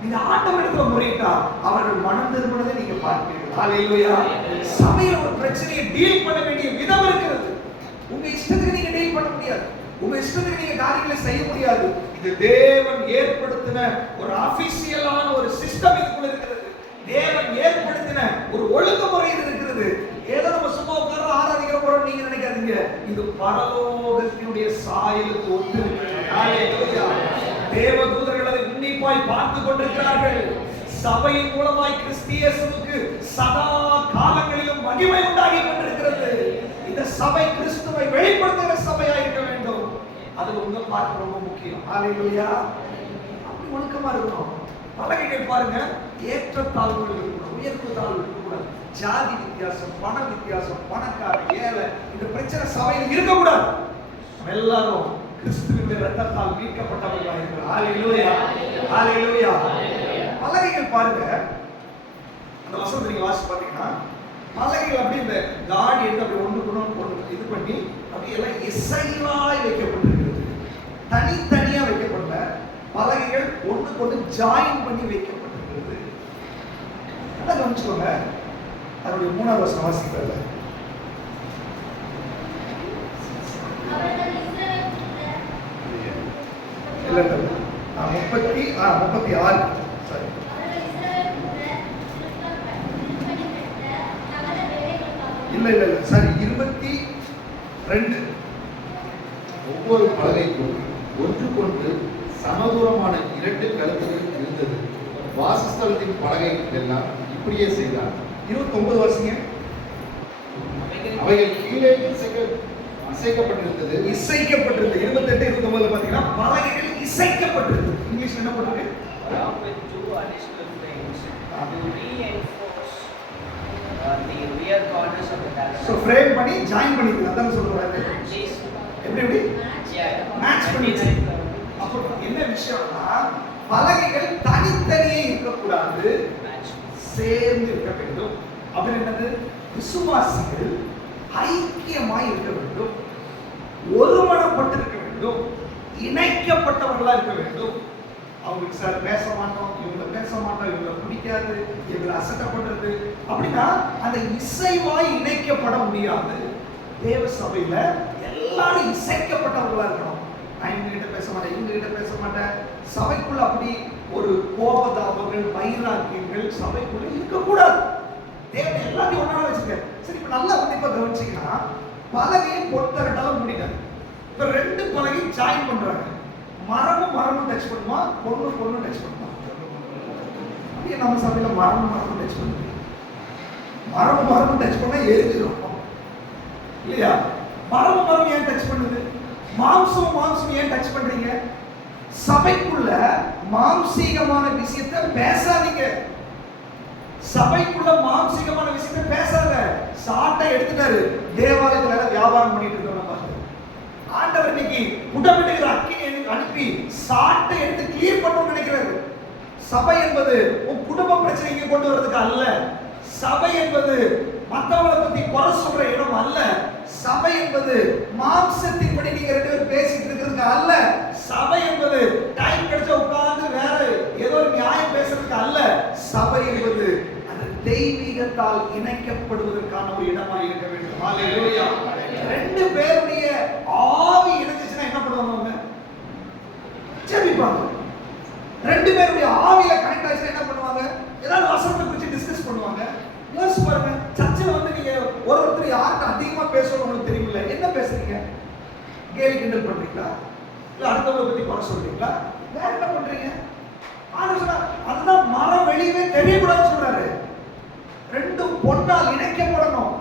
நீங்க ஆண்டவரிடத்துல முறையிட்டா அவர்கள் மனம் திரும்பினதை நீங்க பார்ப்பீர்கள். ஹalleluya. சபையில ஒரு பிரச்சனையை டீல் பண்ண வேண்டிய விதம் இருக்கிறது. உங்க இஷ்டத்துக்கு நீங்க டீல் பண்ண முடியாது, உங்க இஷ்டத்துக்கு நீங்க காரியங்களை செய்ய முடியாது. இது தேவன் ஏற்படுத்தின ஒரு ஆபீஷியலான ஒரு சிஸ்டம் இதுக்குள்ள இருக்கிறது. தேவன் ஏற்படுத்தின ஒரு ஒழுங்குமுறை இது இருக்கிறது. ஏதோ நம்ம சும்மா உட்கார்ந்து ஆராதிக்கிற போறோம் நீங்க நினைக்காதீங்க. இது பரலோகத்தினுடைய சாயலுக்கு ஒத்து இருக்கிறது. ஹalleluya. தேவதூதர்கள் அதை உன்னிப்பாய் பார்த்து கொண்டிருக்கிறார்கள். சபையின் மூலமாய் கிறிஸ்தியேசுவுக்கு சதா காலங்களிலும் மகிமை உண்டாகி கொண்டிருக்கிறது. இந்த சபை கிறிஸ்துவை வெளிப்படுத்துகிற சபையா இருக்க வேண்டும். அது உங்க பார்க்க ரொம்ப முக்கியம். ஹalleluya. அப்படி ஒழுக்கமா இருக்கணும். பலகைகள் பாருங்க, ஏற்ற தாழ்வுகள் இருக்கணும், உயர்வு தாழ்வு இருக்கக்கூடாது. ஜாதி வித்தியாசம், பண வித்தியாசம், பணக்கார ஏழை இந்த பிரச்சனை சபையில் இருக்கக்கூடாது. எல்லாரும் கிறிஸ்துவின் இரத்தத்தால் மீட்கப்பட்டவர்களாக இருக்கிறோம். ஹalleluya, ஹalleluya. பலகைகள் பாருங்க, அந்த வசனத்தை நீங்க வாசிச்சு பாத்தீங்கன்னா பலகைகள் அப்படி இந்த காடி எடுத்து அப்படி ஒண்ணு இது பண்ணி அப்படி எல்லாம் இசைவாய் வைக்கப்பட்டிருக்கிறது. தனித்தனியா வைக்கப்பட்ட பலகைகள் ஒண்ணுக்கு ஒண்ணு ஜாயின் பண்ணி வைக்கப்பட்டிருக்கிறது. நல்லா கவனிச்சுக்கோங்க. அதனுடைய 3வது வசனம் வாசிக்கிறதுல இல்ல 36 சரி இல்ல சரி 22. ஒவ்வொரு பலகைக்கும் ஒன்றுக்கொன்று சமதூரமான 2 கழுத்துகள் இருந்தது. வாசஸ்தலத்தின் பலகைகள் எல்லாம் இப்படியே செய்தார். 29 வாசிங்க. அவைகள் கீழே இசைக்கப்பட்டிருந்தது. 28 29 பாத்தீங்கன்னா பலகைகள் இசைக்கப்பட்டிருந்தது. இங்கிலீஷ்ல என்ன போடுறாங்க? along with 2 additional frames to reinforce the rear corners of the so tabernacle. Frame பண்ணி ஜாயின் பண்ணிருக்கு. அதான் சொல்றாரு. These எப்படி மேட்ச் பண்ணி match அப்போ என்ன விஷயம்னா பலகைகள் தனித்தனியே இருக்க கூடாது, சேர்ந்து இருக்க வேண்டும். அப்படி என்னது? விசுவாசிகள் ஐக்கியமாய் இருக்க வேண்டும், ஒருமனப்பட்டு இருக்க வேண்டும், இணைக்கப்பட்டவர்களா இருக்க வேண்டும். அவங்களுக்கு சார் பேச மாட்டோம், இவங்களை பேச மாட்டோம், இவங்களை பிடிக்காது, இவங்களை அசட்டை பண்றது அப்படின்னா அந்த இசைவாய் இணைக்கப்பட முடியாது. தேவ சபையில எல்லாரும் இசைக்கப்பட்டவர்களா இருக்கணும். நான் இவங்க கிட்ட பேச மாட்டேன், இவங்க கிட்ட பேச மாட்டேன். சபைக்குள்ள அப்படி ஒரு கோபதாபங்கள், வைராக்கியங்கள் சபைக்குள்ள இருக்கக்கூடாது. தேவன் எல்லாத்தையும் ஒன்றா வச்சுக்க. சரி, இப்ப நல்லா கண்டிப்பா கவனிச்சீங்கன்னா பலகையும் பொறுத்தரட்டாலும் முடியல. இப்ப 2 பலகையும் ஜாயின் பண்றாங்க. மரமும் டச் பண்ணுமா, பொண்ணு டச் பண்ணுமா? அப்படியே நம்ம சபையில மரமும் டச் பண்ணுது. மரமும் டச் பண்ணா எரிஞ்சிடும் இல்லையா? மரம் ஏன் டச் பண்ணுது? மாம்சம் ஏன் டச் பண்றீங்க? சபைக்குள்ள மாம்சீகமான விஷயத்தை பேசாதீங்க. சபைக்குள்ள மாம்சீகமான விஷயத்தை பேசாத. சாட்டை எடுத்துட்டாரு, தேவாலயத்துல வியாபாரம் பண்ணிட்டு இருக்கோம். ஆண்டவர் இன்னைக்கு புடமிடுகிற அக்கினியை அனுப்பி சாட்டை எடுத்து கிளியர் பண்ணணும்னு நினைக்கிறாரு. சபை என்பது உன் குடும்ப பிரச்சனைக்கு கொண்டு வரதுக்கு அல்ல. சபை என்பது மற்றவங்களை பத்தி குறை சொல்ற இடம் அல்ல. சபை என்பது மாம்சத்தின்படி நீங்க 2 பேரும் பேசிட்டு இருக்கிறதுக்கு அல்ல. சபை என்பது டைம் கிடைச்ச உட்கார்ந்து வேற ஏதோ ஒரு நியாயம் பேசுறதுக்கு அல்ல. சபை என்பது அந்த தெய்வீகத்தால் இணைக்கப்படுவதற்கான ஒரு இடமா இருக்க வேண்டும். ஹalleluya. 2 பேருடைய ஆவி இணைஞ்சிச்சுன்னா என்ன பண்ணுவாங்க? ஜெபிப்பாங்க. 2 பேருடைய ஆவியில கனெக்ட் ஆச்சுன்னா என்ன பண்ணுவாங்க? ஏதாவது வசனத்தை குறித்து டிஸ்கஸ் பண்ணுவாங்க. யோசிச்சு பாருங்க, சர்ச்சில் வந்து நீங்க ஒருத்தர் யார்கிட்ட அதிகமா பேசணும் உங்களுக்கு தெரியுமில்ல? என்ன பேசுறீங்க? கேலி கிண்டல் பண்றீங்களா? இல்ல அடுத்தவங்களை பத்தி குறை சொல்றீங்களா? வேற என்ன பண்றீங்க? ஆண்டவர் சொன்னா அதுதான் மரம் வெளியவே தெரியக்கூடாதுன்னு சொல்றாரு. 2 பொன்னால் இணைக்கப்படணும்,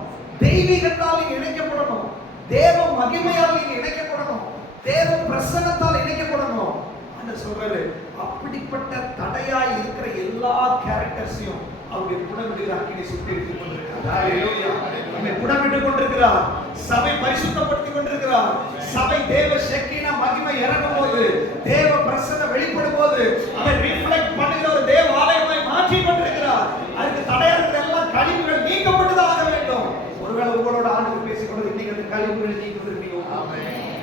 தெய்வீகத்தால் இணைக்கப்படணும், தேவ மகிமையால் நீங்க இணைக்கப்படணும், தேவ பிரசன்னத்தால் இணைக்கப்படணும். ஆண்டவர் சொல்றாரு அப்படிப்பட்ட தடையாய் இருக்கிற எல்லா கேரக்டர்ஸையும் அவருடைய புடமிடுகிற அக்கினி சுட்டி எடுத்துக் கொண்டிருக்கிறார். ஹalleluya. நம்மை புடமிட்டுக் கொண்டிருக்கிறார். சபை பரிசுத்தப்படுத்திக் கொண்டிருக்கிறார். சபை தேவ ஷெக்கினா மகிமை இறங்கும் போது, தேவ பிரசன்னம் வெளிப்படும் போது அதை ரிஃப்ளெக்ட் பண்ணுகிற ஒரு தேவ ஆலயமாய் மாற்றி கொண்டிருக்கிறார். அதுக்கு தடையா இருக்கிற எல்லா கழிவுகள் நீக்கப்பட்டுதான் ஆக வேண்டும். ஒருவேளை உங்களோட ஆண்டவர் பேசிக்கொண்டு இன்னைக்கு அந்த கழிவுகள் நீக்குவதற்கு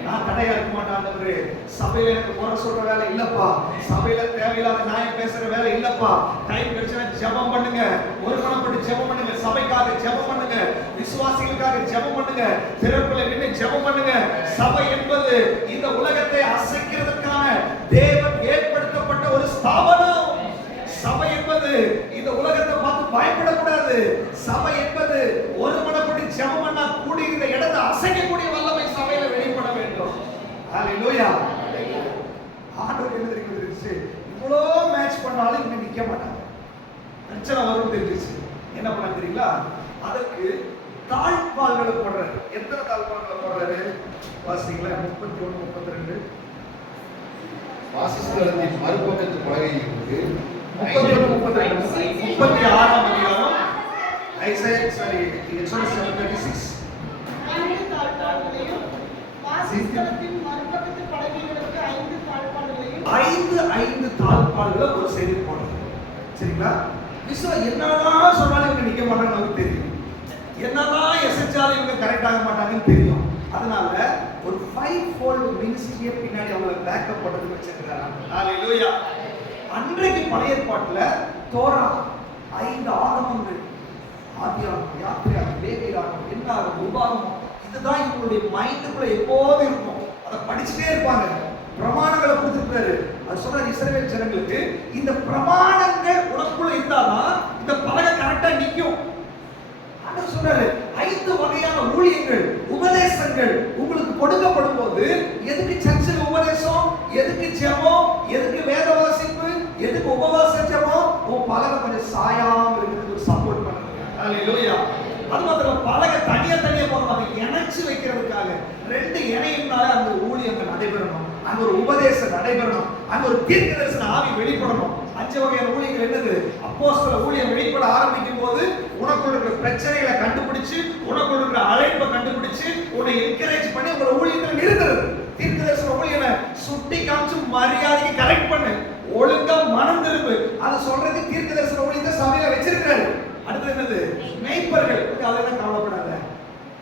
நான் தடையா இருக்க மாட்டேன் ஆண்டவரே. சபையில எனக்கு குறை சொல்ற வேலை இல்லப்பா, சபையில தேவையில்லாத நியாயம் பேசுற வேலை இல்லப்பா. டைம் கிடைச்சா ஜெபம் பண்ணுங்க, ஒருமனப்பட்டு ஜெபம் பண்ணுங்க, சபைக்காக ஜெபம் பண்ணுங்க, விசுவாசிகளுக்காக ஜெபம் பண்ணுங்க, திறப்புல நின்று ஜெபம் பண்ணுங்க. சபை என்பது இந்த உலகத்தை அசைக்கிறதுக்கான தேவன் ஏற்படுத்தப்பட்ட ஒரு ஸ்தாபனம். சபை என்பது இந்த உலகத்தை பார்த்து பயப்படக்கூடாது. சபை என்பது ஒருமனப்பட்டு ஜெபம் பண்ணா கூடி இந்த இடத்தை அசைக்கக்கூடிய வல்லமை சபையில வெளிப்பட வேண்டும். ஹalleluya. ஆண்டவர் என்ன தெரியுது? இவ்வளோ மேட்ச் பண்ணாலும் இங்க நிக்க மாட்டாங்க, பிரச்சனை வரும் தெரிஞ்சிச்சு. என்ன பண்ண தெரியுங்களா? அதற்கு தாழ்பால்களை போடுறாரு. எத்தனை தாழ்பால்களை போடுறாரு வாசிங்களா? 31 32. வாசஸ்தலத்தின் மறுபக்கத்து பலகையிலிருந்து 36ஆம் அதிகாரம் எக்ஸோடஸ் 36. 5 தாழ்பாள்களையும் வாசஸ்தலத்தின் மறுபக்கத்து பலகைகளுக்கு 5 தாழ்பாள்களையும் 5 தாழ்பால்களை ஒரு சைடு போடுறது. சரிங்களா? என்னதான் சொன்னாலும் இவங்க நிக்க மாட்டாங்கன்னு நமக்கு தெரியும். என்னதான் எசைச்சாலும் இவங்க கரெக்ட் ஆக மாட்டாங்கன்னு தெரியும். அதனால ஒரு 5-fold மினிஸ்ட்ரியை பின்னாடி அவங்களை பேக்கப் பண்றதுக்கு வச்சிருக்காங்க. ஹalleluya. அன்றைக்கு பழைய ஏற்பாட்டுல தோரா 5 ஆகமங்கள், ஆதியாகமம், யாத்திரையாகமம், லேவியராகமம், என்னாகமம், உபாகமம், இதுதான் இவங்களுடைய மைண்டுக்குள்ள எப்போதும் இருக்கும். அதை படிச்சுட்டே இருப்பாங்க. பிரமாணங்களை கொடுத்துருக்காரு. அது சொல்ற இஸ்ரவேல் ஜனங்களுக்கு, இந்த பிரமாணங்கள் உனக்குள்ள இருந்தாதான் இந்த பலகை கரெக்டா நிக்கும். ஆண்டவர் சொல்றாரு 5 வகையான ஊழியங்கள், உபதேசங்கள் உங்களுக்கு கொடுக்கப்படும் போது, எதுக்கு சர்ச்சில் உபதேசம், எதுக்கு ஜெபம், எதுக்கு வேத வாசிப்பு, எதுக்கு உபவாச ஜெபம், உன் பலகை கொஞ்சம் சாயாம இருக்கிறதுக்கு சப்போர்ட் பண்ணுங்க. ஹalleluya. அது மாத்திரம் பலகை தனியா போகணும், அதை இணைச்சு வைக்கிறதுக்காக 2 இணையினால அந்த ஊழியங்கள் நடைபெறணும், அங்க ஒரு உபதேசம் நடைபெறணும், அங்க ஒரு தீர்க்கதரிசன ஆவி வெளிப்படணும். 5 வகையான ஊழியங்கள் என்னது? அப்போஸ்தல ஊழியம் வெளிப்பட ஆரம்பிக்கும் போது உனக்குள்ள இருக்கிற பிரச்சனைகளை கண்டுபிடிச்சு, உனக்குள்ள இருக்கிற அழைப்பை கண்டுபிடிச்சு, உன்னை என்கரேஜ் பண்ணி உங்களோட ஊழியத்தை நிறுத்துறது. தீர்க்கதரிசன ஊழியனை சுட்டி காமிச்சு மரியாதைக்கு கரெக்ட் பண்ணு, ஒழுங்கா மனம் திரும்பு, அதை சொல்றது தீர்க்கதரிசன ஊழியத்தை சபையில வச்சிருக்காரு. அடுத்து என்னது? மேய்ப்பர்கள், அதெல்லாம் கவலைப்படாத,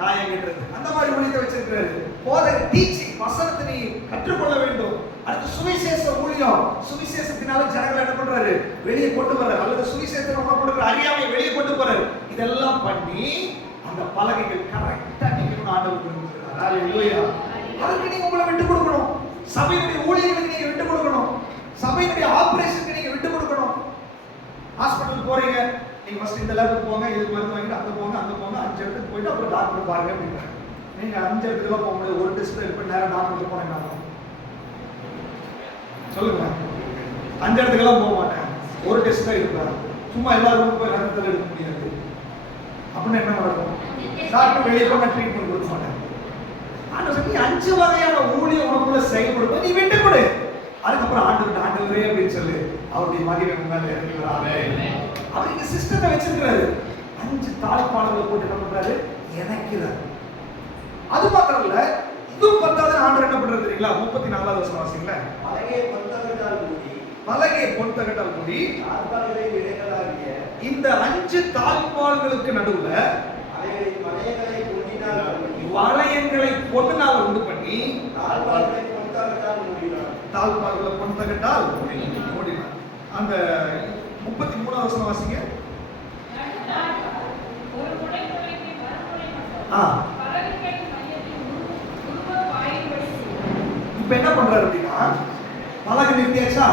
காயம் கட்டுறது, அந்த மாதிரி ஊழியத்தை வச்சிருக்காரு. போதகர், டீச்சிங், வசனத்தை நீ கற்றுக்கொள்ள வேண்டும். அடுத்து சுவிசேஷ ஊழியம், சுவிசேஷத்தினால ஜனங்களை என்ன பண்றாரு? வெளியே கொண்டு வர்றாரு, அல்லது சுவிசேஷத்தை கொண்டு அறியாமையை வெளியே கொண்டு போறாரு. இதெல்லாம் பண்ணி அந்த பலகைகள் கரெக்டா நிக்கணும் ஆண்டவர் விரும்புகிறார். ஹalleluya. அதுக்கு நீங்க உங்களை விட்டு கொடுக்கணும். சபையுடைய ஊழியர்களுக்கு நீங்க விட்டு கொடுக்கணும். சபையுடைய ஆபரேஷனுக்கு நீங்க விட்டு கொடுக்கணும். ஹாஸ்பிடல் போறீங்க, நீங்க ஃபர்ஸ்ட் இந்த லேப்க்கு போங்க, இது மருந்து வாங்கிட்டு அங்க போங்க, அங்க போங்க, 5 இடத்துக்கு போயிட்டு அப்புறம் டாக்டர் பாருங்க அப்படின்றாங்க. நீங்க 5 இடத்துக்கு போக முடியாது, ஒரு டெஸ்ட் இப்ப நேரா டாக்டருக்கு போனீங்கன்னா சொல்லுங்க, 5 இடத்துக்கெல்லாம் போக மாட்டேன், ஒரு டெஸ்ட் தான் இருப்பாரு. சும்மா எல்லாருக்கும் போய் ரத்தத்தில் எடுக்க முடியாது. அப்படின்னு என்ன நடக்கும்? டாக்டர் வெளியே போய் நான் ட்ரீட்மெண்ட் கொடுக்க மாட்டேன். ஆனா சொல்லி 5 வகையான ஊழியம் உனக்குள்ள செயல்படும், நீ விட்டு கொடு. அதுக்கப்புறம் ஆண்டவரே அப்படின்னு சொல்லி அவருடைய மகிமை மேல இறங்கி வராது. அவருக்கு சிஸ்டத்தை வச்சிருக்கிறாரு. 5 தாழ்பாளர்களை போட்டு என்ன பண்றாரு? இணைக்கிறார். அது மாத்திரம் இல்ல, இதுவும் பத்தாவது ஆண்டவர் என்ன பண்றது தெரியுங்களா? 34வது வசனம் வாசிங்களா? பலகையை பொன்தகட்டால் மூடி, பலகையை பொன்தகட்டால் மூடி, தாழ்பாள்களை இடைகளாகிய இந்த 5 தாழ்பாள்களுக்கு நடுவுல வளையங்களை பொன்னினால் உண்டு பண்ணி தாழ்பாள்களை பொன்தகட்டால் மூடினார். தாழ்பாள்களை பொன்தகட்டால் மூடினார். அந்த 33வது வசனம் வாசிங்க. இப்ப என்ன பண்றாரு அப்படின்னா, பலகை நிறுத்தியாச்சா,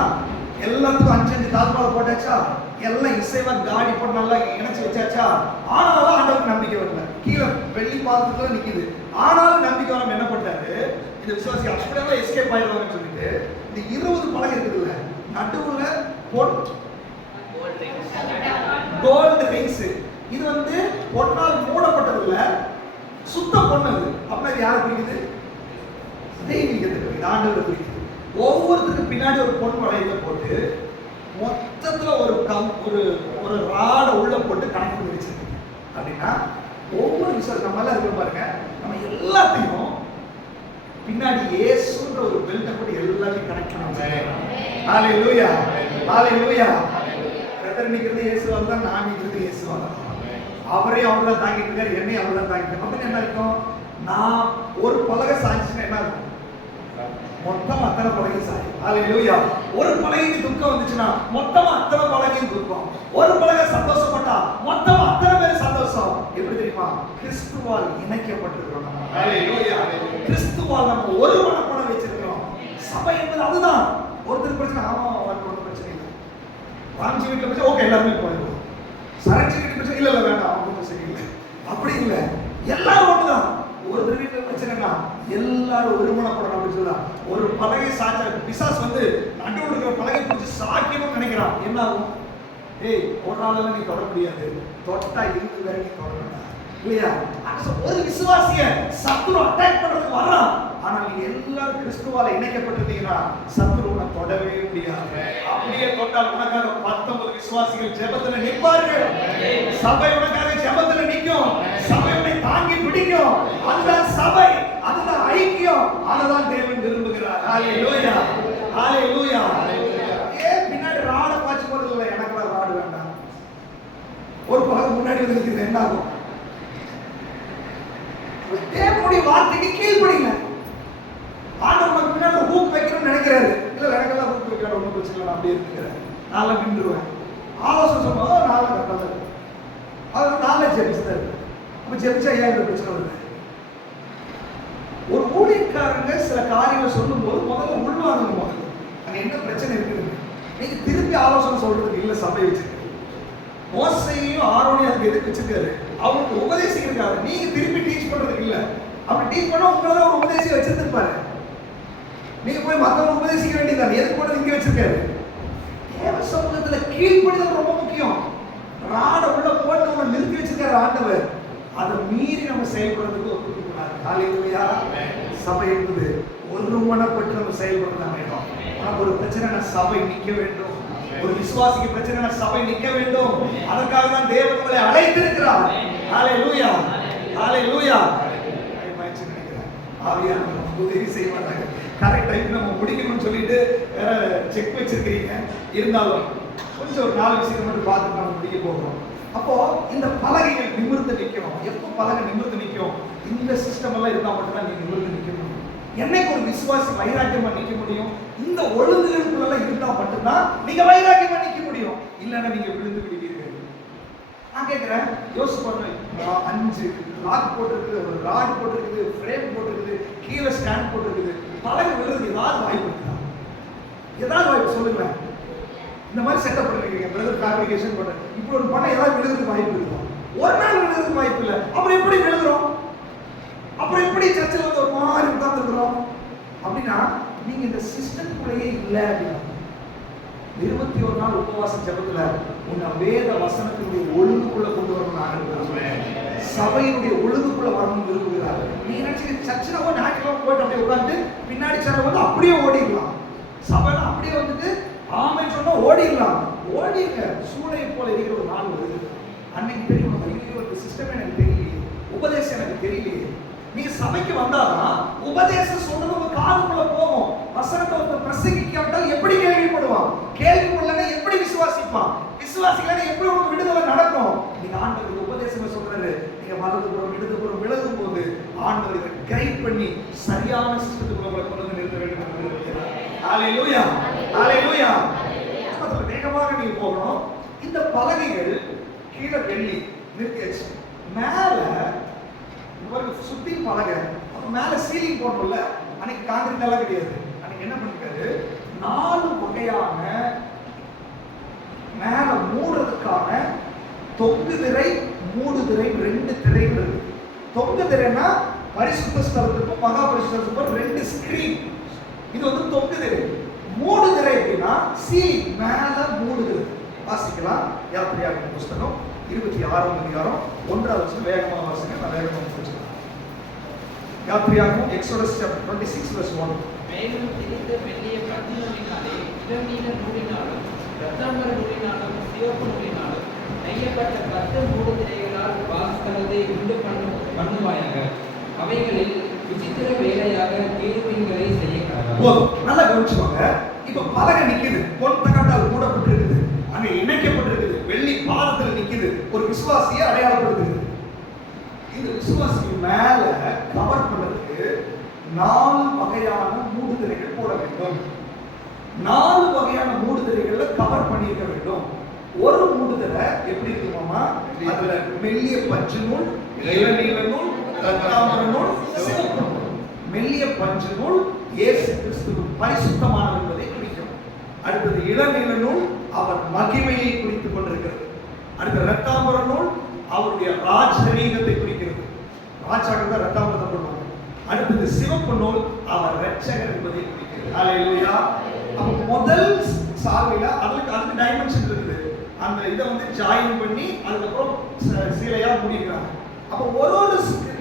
எல்லாத்துக்கும் 5 தாழ்பாளை போட்டாச்சா, எல்லாம் இசைவா காடி போட்டு நல்லா இணைச்சு வச்சாச்சா. ஆனாலும் ஆண்டவருக்கு நம்பிக்கை வரல. கீழே வெள்ளி பாத்திரத்துல நிக்குது, ஆனாலும் நம்பிக்கை வராம என்ன பண்றாரு? இந்த விசுவாசி அப்படியே எஸ்கேப் ஆயிடுவாங்கன்னு சொல்லிட்டு இந்த 20 பலகை இருக்குதுல்ல, நடுவுல கோல்டு ரிங்ஸ், இது வந்து பொன்னால் மூடப்பட்டது இல்ல, சுத்த பொண்ணது. அப்படின்னா யாரை குறிக்குது? தெய்வீகத்தை குறிக்குது, ஆண்டவரை குறிக்குது. ஒவ்வொருத்தருக்கு பின்னாடி ஒரு பொன் வளையல போட்டு மொத்தத்துல ஒரு ராட உள்ள போட்டு கனெக்ட் பண்ணி வச்சிருக்கு. அப்படின்னா ஒவ்வொரு விசுவாசம் நம்ம எல்லாம் இருக்க பாருங்க, நம்ம எல்லாத்தையும் பின்னாடி இயேசுன்ற ஒரு பெல்ட்டை போட்டு எல்லாத்தையும் கனெக்ட் பண்ணுவாங்க. ஹalleluya, ஹalleluya. பிரதர் நிக்கிறது இயேசுவால தான், நான் நிக்கிறது இயேசுவால தான். அவரையும் அவர் தான் தாங்கிட்டு இருக்காரு, என்னையும் அவர் தான் தாங்கிட்டு. அப்படின்னு என்ன இருக்கும்? நான் ஒரு பலகை சாய்ச்சுன்னா என்ன இருக்கும்? மொத்தம் அத்தனை பலகை சாயும். ஹalleluya. ஒரு பலகைக்கு துக்கம் வந்துச்சுன்னா மொத்தமா அத்தனை பலகையும் துக்கம். ஒரு பலகை சந்தோஷப்பட்டா மொத்தமா அத்தனை பேர் சந்தோஷம். எப்படி தெரியுமா? கிறிஸ்துவால் இணைக்கப்பட்டிருக்கிறோம். ஹalleluya. கிறிஸ்துவால் நம்ம ஒரு மனப்பட வச்சிருக்கிறோம். சபை என்பது அதுதான். ஒருத்தர் பிரச்சனை, ஆமா ஒருத்தர் பிரச்சனை இல்லை, ராம்ஜி வீட்டுல பிரச்சனை, ஓகே எல்லாருமே போயிடும். சரஞ்சி வீட்டு பிரச்சனை, இல்ல வேண்டாம் அவங்க சரியில்லை, அப்படி இல்லை, எல்லாரும் ஒண்ணுதான். ஒரு வீட்டுல பிரச்சனைனா எல்லாரும் ஒருமனப்படணும் அப்படின்னு சொல்லலாம். ஒரு பலகை சாச்சா பிசாஸ் வந்து நடுவுல இருக்கிற பலகை பிடிச்சி சாக்கணும்னு நினைக்கிறான். என்ன ஆகும்? ஏய், ஒரு நாள் நீ தொட முடியாது, தொட்டா இருந்து வேற நீ தொடரணும் இல்லையா? ஒரு விசுவாசிய சத்துரு அட்டாக் பண்றதுக்கு வர்றான். ஆனா நீங்க எல்லாரும் கிறிஸ்துவால இணைக்கப்பட்டிருந்தீங்கன்னா சத்துரு உன்னை தொடவே முடியாது. அப்படியே தொட்டால் உனக்காக 19 விசுவாசிகள் ஜெபத்துல நிற்பார்கள். சபை உனக்காக ஜெபத்துல நிற்கும். சபை உன்னை தாங்கி பிடிக்கும். அதுதான் சபை, அதுதான் ஐக்கியம், அதுதான் தேவன் விரும்புகிறார். ஹalleluya, ஹalleluya. ஏன் பின்னாடி ராட பாய்ச்சி போறது இல்லை? எனக்கு ராடு வேண்டாம். முன்னாடி வந்து நிற்கிறது என்ன ஆகும்? தேவனுடைய வார்த்தைக்கு கீழ்ப்படிங்க. ஆண்டவர் நமக்கு முன்னாடி ஒரு ஹூக் வைக்கணும்னு நினைக்கிறாரு. இல்ல எனக்கெல்லாம் ஹூக் வைக்கிற ஒன்றும் பிரச்சனை இல்லை, அப்படியே இருக்கிறேன், நான்லாம் நின்றுருவேன். ஆலோசனை சொன்னோம், நான்லாம் கரெக்டாக தான் இருக்கு. அது நான்லாம் ஜெபிச்சுதான் இருக்கு. அப்ப ஜெபிச்சா ஏன் இந்த பிரச்சனை வருது? ஒரு ஊழியக்காரங்க சில காரியங்களை சொல்லும் போது முதல்ல உள்வாங்க. முதல்ல அங்க என்ன பிரச்சனை இருக்குது? நீங்க திருப்பி ஆலோசனை சொல்றதுக்கு இல்ல சபை வச்சிருக்கீங்க. மோசையும் ஆரோனையும் அதுக்கு எதுக்கு வச்சிருக்காரு? அவங்களுக்கு உபதேசிக்கிறாரு. நீங்க திருப்பி டீச் பண்றதுக்கு இல்ல. அப்படி டீச் பண்ணா உங்களால ஒரு உபதேசி வச்சிருப்பாரு. நீங்க போய் மத்தவங்க உபதேசிக்க வேண்டியது எதுக்கு கொண்டு இங்க வச்சிருக்காரு? தேவ சமூகத்துல கீழ்ப்படிதல் ரொம்ப முக்கியம். ராட உள்ள போட்டு நம்ம நிறுத்தி வச்சிருக்காரு ஆண்டவர். அதை மீறி நம்ம செயல்படுறதுக்கு ஒப்புக்கூடாது. ஹல்லேலூயா. சபை என்பது ஒருமனப்பட்டு நம்ம செயல்படுறதா வேண்டும். உனக்கு ஒரு பிரச்சனை, சபை நிக்க வேண்டும். ஒரு விசுவாசிக்கு பிரச்சனை, சபை நிக்க வேண்டும். அதற்காக தான் தேவன் உங்களை அழைத்திருக்கிறார். ஹல்லேலூயா, ஹல்லேலூயா. ஆவியானவர் நமக்கு உதவி செய்ய மாட்டாங்க. கரெக்ட் டைம் நம்ம முடிக்கணும்னு சொல்லிட்டு வேற செக் வச்சிருக்கீங்க. இருந்தாலும் கொஞ்சம் ஒரு 4 விஷயம் மட்டும் பார்த்துட்டு நம்ம முடிக்க போகிறோம். அப்போ இந்த பலகைகள் நிமிர்ந்து நிற்கணும். எப்போ பலகை நிமிர்ந்து நிற்கும்? இந்த சிஸ்டம் எல்லாம் இருந்தால் மட்டும்தான் நீங்க நிமிர்ந்து நிற்க முடியும். என்னைக்கு ஒரு விசுவாசி வைராக்கியமா நிற்க முடியும்? இந்த ஒழுங்குகளுக்குள்ள இருந்தா மட்டும்தான் நீங்க வைராக்கியமா நிற்க முடியும். இல்லைன்னா நீங்க விழுந்து விடுவீர்கள். நான் கேட்கிறேன், யோசிச்சு பாருங்க. 5 லாக் போட்டிருக்குது, ஒரு ராட் போட்டிருக்குது, ஃப்ரேம் போட்டிருக்குது, கீழே ஸ்டாண்ட் போட்டிருக்குது. பலகை விழுறதுக்கு ஏதாவது வாய்ப்பு இருக்குதா? ஏதாவது வாய்ப்பு சொல்லுங்களேன். இந்த மாதிரி செட்டப் பண்ணிருக்கீங்க, பிரதர் ஃபேப்ரிகேஷன் பண்ண, இப்படி ஒரு பண்ண ஏதாவது விழுறதுக்கு வாய்ப்பு இருக்குதா? ஒரு நாள் விழுறதுக்கு வாய்ப்பு இல்லை. அப்புறம் எப்படி விழுகிறோம்? அப்புறம் எப்படி சர்ச்சில் வந்து ஒரு மாதிரி உட்கார்ந்துருக்கிறோம்? அப்படின்னா நீங்க இந்த சிஸ்டத்துக்குள்ளேயே இல்லை. அப்படின்னா 21 நாள் உபவாச ஜெபத்துல உன்னை வேத வசனத்தினுடைய ஒழுங்குக்குள்ள கொண்டு வரணும்னு ஆரம்பிக்கிறாங்க. சபையினுடைய ஒழுங்குக்குள்ள வரணும்னு விரும்புகிறார். நீ நினைச்சு சர்ச்சில் போய் ஞாயிற்றுக்கிழமை போயிட்டு அப்படியே உட்காந்து பின்னாடி சேர வந்து அப்படியே ஓடிடலாம். சபையில அப்படியே வந்துட்டு ஆமைன்னு சொன்னா ஓடிடலாம். ஓடிங்க. சூளையை போல இருக்கிற ஒரு நாள் வருது. அன்னைக்கு தெரியும், ஐயோ இந்த சிஸ்டம் எனக்கு தெரியலையே, உபதேசம் எனக்கு தெரியலையே. நீங்க சபைக்கு வந்தாதான் உபதேசம் சொல்றது உங்க காதுக்குள்ள போகும். வசனத்தை ஒருத்தர் பிரசங்கிக்காவிட்டால் எப்படி கேள்விப்படுவான்? கேள்விப்படலன்னா எப்படி விசுவாசிப்பான்? விசுவாசிக்கலன்னா எப்படி உங்களுக்கு விடுதலை நடக்கும்? நீங்க ஆண்டவருக்கு உபதேசம் சொல்றாரு. நீங்க மதத்துக்குள்ள விடுதலை விலகும் போது ஆண்டவர் இதை கைட் பண்ணி சரியான சிஸ்டத்துக்குள்ள உங்களை கொண்டு வந்து நிறுத்த வேண்டும் என்று விரும்புகிறார். ஹல்லேலூயா, ஹல்லேலூயா. அதுல வேகமாக நீங்க போகணும். இந்த பலகைகள் கீழே வெள்ளி நிறுத்தியாச்சு. மேல சுத்தி பலகை, அப்ப மேல சீலிங் போட்டோம்ல, அன்னைக்கு காங்கிரீட் எல்லாம் கிடையாது. அன்னைக்கு என்ன பண்ணிருக்காரு? 4 வகையான மேல மூடுறதுக்கான தொங்கு திரை, மூடு திரை, 2 திரைகள் இருக்கு. தொங்கு திரைனா பரிசுத்த ஸ்தலத்துக்கும் மகா பரிசுத்தத்துக்கும் 2 ஸ்கிரீன். இது வந்து தொங்கு திரை. மூடு திரை அப்படின்னா சீலிங் மேல மூடுது. வாசிக்கலாம். யாத்திரையாகிய புஸ்தகம் 26ஆம் அதிகாரம் 1வது வசனம். வேகமாக வாசிங்க, நான் வேகமாக முடிச்சுக்கிறேன். யாத்திரையாகிய எக்ஸோடஸ் சாப்டர் 26 verse 1. மேலும் திரிந்த மெல்லிய பட்டு நூலினாலே, இளநீல நூலினாலும், இரத்தாம்பர நூலினாலும், சிவப்பு நூலினாலும் நெய்யப்பட்ட 10 மூடு திரைகளால் வாசஸ்தலத்தை உண்டு பண்ணுவாயாக. அவைகளில் விசித்திர வேலையாக கேருபீன்களை செய்யக்கூடாது. போதும், நல்லா கவனிச்சுவாங்க. இப்ப பலகை நிக்குது, பொன் தகட்டால் மூடப்பட்டிருக்குது, அங்க இணைக்கப்பட்டிருக்குது, வெள்ளி பாதத்துல நிக்குது, ஒரு விசுவாசியை அடையாளப்படுத்துகிறது. இந்த விசுவாசிக்கு மேல கவர் பண்றதுக்கு 4 வகையான மூடுதிரைகள் போட வேண்டும். 4 வகையான மூடுதிரைகள்ல கவர் பண்ணியிருக்க வேண்டும். ஒரு மூடுதிரை எப்படி இருக்குமாமா? அதுல மெல்லிய பஞ்சு நூல், இளநீல நூல், இரத்தாம்பர நூல், சிவப்பு நூல். மெல்லிய பஞ்சு நூல் இயேசு கிறிஸ்து பரிசுத்தமானவர் என்பதை குறிக்கும். அடுத்தது இளநீல நூல் அவர் மகிமையை குறித்துக் கொண்டிருக்கிறது. அடுத்த இரத்தாம்பர நூல் அவருடைய ராஜரீகத்தை குறிக்கிறது. ராஜாக்கள் தான் இரத்தாம்பரத்தை போடுவாங்க. அடுத்தது சிவப்பு நூல் அவர் இரட்சகர் என்பதை குறிக்கிறது. ஹல்லேலூயா. அப்ப முதல் சால்வையில அதுக்கு டைமென்ஷன் இருக்குது. அந்த இதை வந்து ஜாயின் பண்ணி அதுக்கப்புறம் சீலையா முடிக்கிறாங்க. அப்ப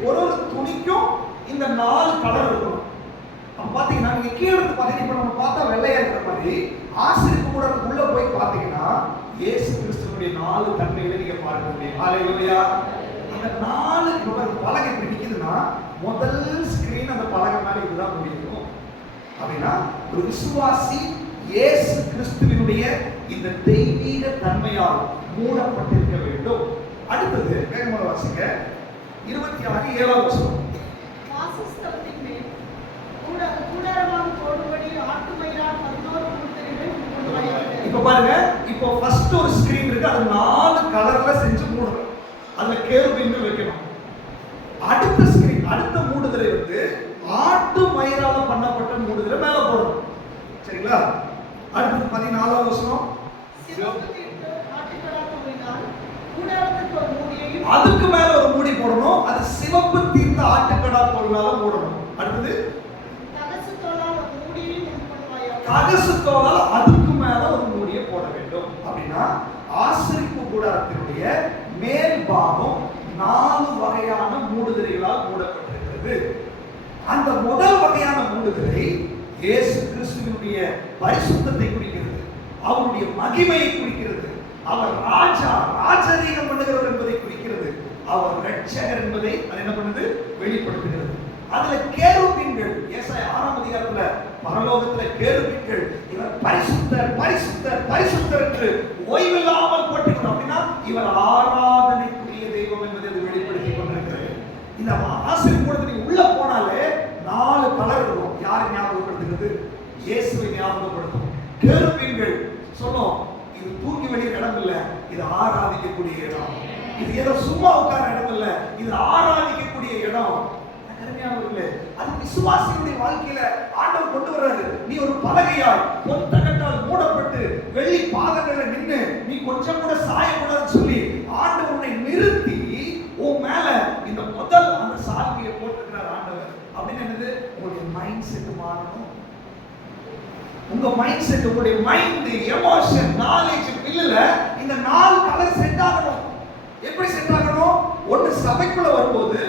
ஒரு துணிக்கும் இந்த 4 கலர் இருக்கும். அப்ப பாத்தீங்கன்னா நீங்க கீழே இருந்து பாத்தீங்கன்னா இப்ப நம்ம பார்த்தா வெள்ளையா இருக்கிற மாதிரி ஆசிரியப்பு கூட உள்ள போய் பாத்தீங்கன்னா இயேசு கிறிஸ்துவினுடைய 4 தன்மைகளை நீங்க பார்க்க முடியும். ஹல்லேலூயா. அந்த 4 பலகை எப்படி நிக்குதுன்னா முதல் ஸ்கிரீன் அந்த பலகை மேல இதுதான் முடியும். அப்படின்னா ஒரு விசுவாசி இயேசு கிறிஸ்துவினுடைய இந்த தெய்வீக தன்மையால் மூடப்பட்டிருக்க வேண்டும். அடுத்தது வேகமாக வாசிங்க. 26:7 வாசஸ்தலத்தின் மேல் கூடாரமாக போடும்படி ஆட்டு மயிரால் 11 முத்திரைகளை கொண்டு வந்தார்கள். இப்ப பாருங்க, இப்போ ஃபர்ஸ்ட் ஒரு ஸ்கிரீன் இருக்கு, அது 4 கலர்ல செஞ்சு மூடணும். அதுல கேருபீன்கள் வைக்கணும். அடுத்த ஸ்கிரீன், அடுத்த மூடுதலை வந்து ஆட்டு மயிரால பண்ணப்பட்ட மூடுதலை மேல போடணும். சரிங்களா? அடுத்து 14வது வசனம். சிவப்பு தீர்த்த ஆட்டுக்கடா தோலினால் கூடாரத்துக்கு ஒரு மூடியையும் அதுக்கு மேல ஒரு மூடி போடணும். அது சிவப்பு தீர்த்த ஆட்டுக்கடா தோலால மூடணும். அடுத்தது தகசு தோலால் ஒரு மூடியையும் உண்டு பண்ணுவாயாக. தகசு தோலால் அதுக்கு மேல ஒரு மூடியை போட வேண்டும். அப்படின்னா ஆசரிப்பு கூடாரத்தினுடைய மேல் பாகம் 4 வகையான மூடுதலைகளால் மூடப்பட்டிருக்கிறது. அந்த முதல் வகையான மூடுதலை இயேசு கிறிஸ்துவினுடைய பரிசுத்தத்தை குறிக்கிறது, அவருடைய மகிமையை குறிக்கிறது, அவர் ராஜா, ராஜரீகம் பண்ணுகிறவர் என்பதை குறிக்கிறது, அவர் இரட்சகர் என்பதை அது என்ன பண்ணுது, வெளிப்படுத்துகிறது. அதுல கேருபீன்கள், ஏசாயா 6ஆம் அதிகாரத்துல பரலோகத்துல கேருபீன்கள் இவர் பரிசுத்தர் பரிசுத்தர் பரிசுத்தர் என்று ஓய்வில்லாமல் போட்டுக்கணும். அப்படின்னா இவர் ஆராதனைக்குரிய தெய்வம் என்பதை அது வெளிப்படுத்தி கொண்டிருக்கிறது. இந்த ஆசிரியர் கூடத்துல நீங்க உள்ள போனாலே 4 கலர் இருக்கும். யாரை ஞாபகப்படுத்துகிறது? இயேசுவை ஞாபகப்படுத்தும். கேருபீன்கள் சொல்லும், இது தூங்கி வெளியே இடம் இல்ல, இது ஆராதிக்கக்கூடிய இடம். இது ஏதோ சும்மா உட்கார இடம் இல்ல, இது ஆராதிக்கக்கூடிய இடம். அருமையானவர்களே, அது விசுவாசியுடைய வாழ்க்கையில ஆண்டவர் கொண்டு வர்றாரு. நீ ஒரு பலகையால் பொன் தகட்டால் மூடப்பட்டு வெள்ளி பாதங்கள்ல நின்னு நீ கொஞ்சம் கூட சாயக்கூடாதுன்னு சொல்லி ஆண்டவர் உன்னை நிறுத்தி உன் மேல இந்த முதல் அந்த சால்வையை போட்டிருக்கிறார் ஆண்டவர். அப்படின்னு என்னது? உங்களுடைய மைண்ட் செட் மாறணும். உங்க மைண்ட் செட், உங்களுடைய மைண்ட், எமோஷன், நாலேஜ் பில்லுல இந்த 4 கலர் செட் ஆகணும். எப்படி செட் ஆகணும்? ஒன்னு சபைக்குள்ள வரும்போது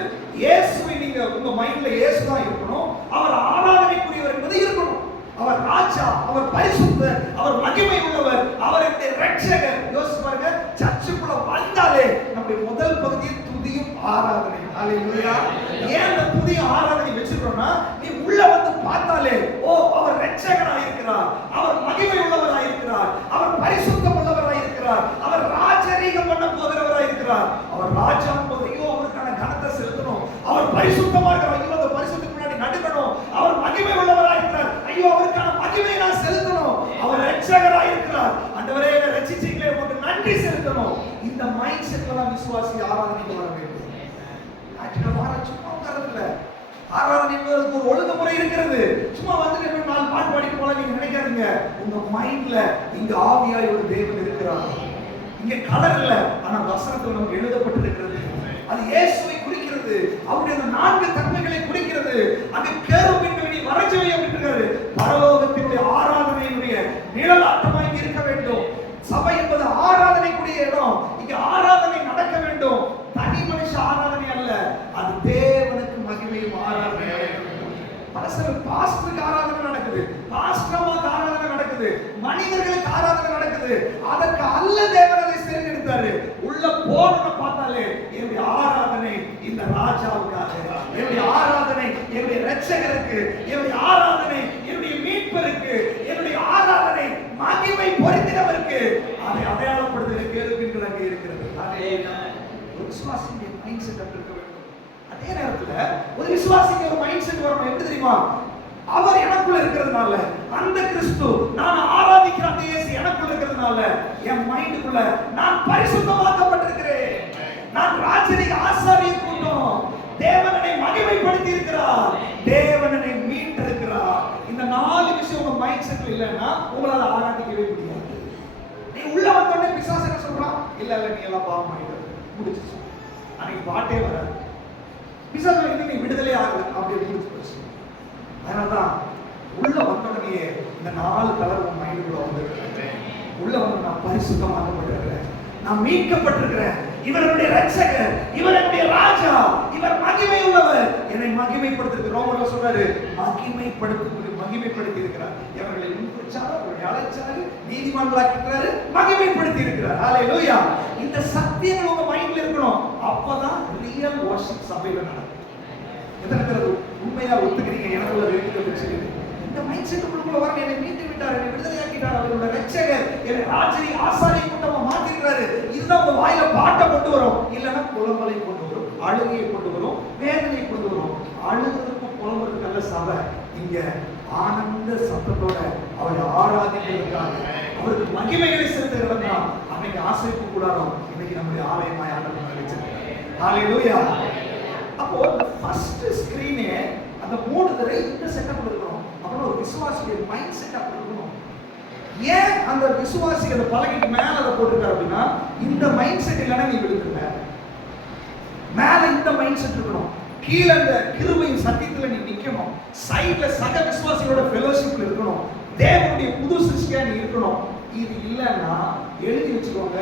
இயேசுவை நீங்க உங்க மைண்ட்ல இயேசு தான் இருக்கணும். அவர் ஆராதனைக்குரியவர் என்பது இருக்கணும். அவர் ராஜா, அவர் பரிசுத்தர், அவர் மகிமை உள்ளவர், அவர் என்னுடைய இரட்சகர். யோசிச்சு பாருங்க, சர்ச்சுக்குள்ள வந்தாலே நம்முடைய முதல் பகுதி துதியும் ஆராதனை. ஹalleluya. ஏன் அந்த துதி ஆராதனை வெச்சிருக்கோம்னா, நீ உள்ள வந்து பார்த்தாலே ஓ அவர் இரட்சகராக இருக்கிறார், அவர் மகிமை உள்ளவராக இருக்கிறார், அவர் பரிசுத்தம் உள்ளவராக இருக்கிறார், அவர் ராஜரீகம் பண்ண போகிறவராக இருக்கிறார், அவர் ராஜா போதையோ அவருக்கான கனத்தை செலுத்தணும், அவர் பரிசுத்தமா இருக்கிறார், ஐயோ அந்த பரிசுத்தத்துக்கு முன்னாடி நடுக்கணும், அவர் மகிமை உள்ளவராக இருக்கிறார், ஐயோ அவருக்கான மகிமையை நான் செலுத்தணும், அவர் இரட்சகராக இருக்கிறார், ஆண்டவரே என்னை ரட்சிச்சீங்களே உங்களுக்கு நன்றி செலுத்தணும். இந்த மைண்ட் செட்ல தான் விசுவாசி ஆராதனைக்கு வர வேண்டும். சும்மா உட்கார்றது இல்ல. ஆராதனை என்பதற்கு ஒரு ஒழுங்குமுறை இருக்கிறது. சும்மா வந்து 4 பாட்டு பாடிட்டு போல நீங்க நினைக்காதீங்க. உங்க மைண்ட்ல இங்க ஆவியாய் ஒரு தேவன் இருக்கிறார். இங்க கலர் இல்ல, ஆனா வசனத்துல நமக்கு எழுதப்பட்டிருக்கிறது. அது இயேசுவை குறிக்கிறது, அவருடைய அந்த 4 தன்மைகளை குறிக்கிறது. அங்க கேருபீன்களை வரைஞ்சவை அப்படின்றாரு. பரலோகத்தினுடைய ஆராதனையினுடைய நிழலாட்டமாய் இங்க இருக்க வேண்டும். சபை என்பது ஆராதனைக்குரிய இடம். இங்க ஆராதனை நடக்க வேண்டும். தனி மனுஷ ஆராதனை அல்ல, அது தேவனுக்கு மகிமையும் ஆராதனை நடக்க வேண்டும். பரஸ்பரம் பாஸ்டருக்கு ஆராதனை நடக்குது, பாஸ்டருக்கு ஆராதனை நடக்குது, மனிதர்களுக்கு ஆராதனை நடக்குது. அதற்கு அல்ல தேவன் அதை தேர்ந்தெடுத்தாரு. உள்ள போறத பார்த்தாலே என்னுடைய ஆராதனை இந்த ராஜாவுக்காக, என்னுடைய ஆராதனை என்னுடைய இரட்சகருக்கு, என்னுடைய ஆராதனை என்னுடைய மீட்பருக்கு, என்னுடைய ஆராதனை மகிமை பொருந்தினவருக்கு, அதை அடையாளப்படுத்துகிற கேருபீன்கள் அங்கே இருக்கிறது. ஒரு விசுவாசியுடைய மைண்ட் செட் அப்படி இருக்க வேண்டும். அதே நேரத்துல ஒரு விசுவாசிக்கு ஒரு மைண்ட் செட் வரணும். எப்படி தெரியுமா? அவர் எனக்குள்ள இருக்கிறதுனால, அந்த கிறிஸ்து நான் ஆராதிக்கிற அந்த இயேசு எனக்குள்ள இருக்கிறதுனால என் மைண்டுக்குள்ள நான் பரிசுத்தமாக்கப்பட்டிருக்கிறேன். நான் ராஜரீக ஆசாரிய கூட்டம். தேவனை மகிமைப்படுத்தி இருக்கிறார், தேவனை மீட்டிருக்கிறார். இந்த 4 விஷயம் உங்க மைண்ட் செட்ல இல்லைன்னா உங்களால ஆராதிக்கவே முடியாது. நீ உள்ள வந்தோடனே பிசாசு என்ன சொல்றான்? இல்ல இல்ல நீ எல்லாம் பாவம் பண்ணிட்டு முடிச்சு அன்னைக்கு பாட்டே வராது. பிசாசு நீ விடுதலை ஆகல அப்படி முடிச்சு போச்சு. அதனாலதான் உள்ள வந்தோடனே இந்த 4 கலர் உன் மைண்டுக்குள்ள வந்துருக்கிறேன். உள்ள வந்து நான் பரிசுத்தமாக்கப்பட்டிருக்கிறேன், நான் மீட்கப்பட்டிருக்கிறேன், இவருடைய இரட்சகர், இவருடைய ராஜா, இவர் மகிமை உள்ளவர், என்னை மகிமைப்படுத்தி ரோமர்ல சொல்றாரு, மகிமைப்படுத்தி இருக்கிறார். இவர்களை முன்குறிச்சார், அவர்களை அழைச்சாரு, நீதிமான்களாக்கிறாரு, மகிமைப்படுத்தி இருக்கிறார். ஹalleluya. இந்த சத்தியங்கள் உங்க மைண்ட்ல இருக்கணும். அப்பதான் ரியல் வர்ஷிப் சபையில நடக்கும். எத்தனை பேர் உண்மையா ஒத்துக்கிறீங்க? எனக்குள்ள இருக்கிறது இந்த மைண்ட் செட்டுக்குள்ள வர என்னை மீட்டு விட்டார், என்னை விடுதலையாக்கிட்டார், அவரோட இரட்சகர் என்னை ராஜரீக ஆசாரிய கூட்டமா மாத்திருக்கிறாரு. இதுதான் உங்க வாயில பாட்டை கொண்டு வரும். அழுகையை கொண்டு வரும், வேதனையை கொண்டு வரும். அழுகிறதுக்கும் புலம்புறதுக்கு நல்ல சபை இங்க ஆனந்த சத்தத்தோட அவரை ஆராதிக்கிறதுக்காக, அவருக்கு மகிமைகளை செலுத்துகிறதா அன்னைக்கு ஆசைப்பு கூடாரம் இன்னைக்கு நம்முடைய ஆலயமாய் ஆண்டவர் வச்சிருக்காரு. ஹalleluya. அப்போ ஃபர்ஸ்ட் ஸ்கிரீனே அந்த மூடுதலை இந்த செட்டப் இருக்கணும். அப்புறம் ஒரு விசுவாசிய மைண்ட் செட்டப் இருக்கணும். ஏன் அந்த விசுவாசி அந்த பலகைக்கு மேல அதை போட்டுருக்காரு அப்படின்னா, இந்த மைண்ட் செட் இல்லைன்னா நீ விழுந்துருக்க. மேல இந்த மைண்ட் செட் இருக்கணும், கீழே அந்த கிருபையின் சத்தியத்துல நீ நிக்கணும், சைடுல சக விசுவாசிகளோட ஃபெலோஷிப்ல இருக்கணும், தேவனுடைய புது சிருஷ்டியா நீ இருக்கணும். இது இல்லைன்னா எழுதி வச்சுக்கோங்க,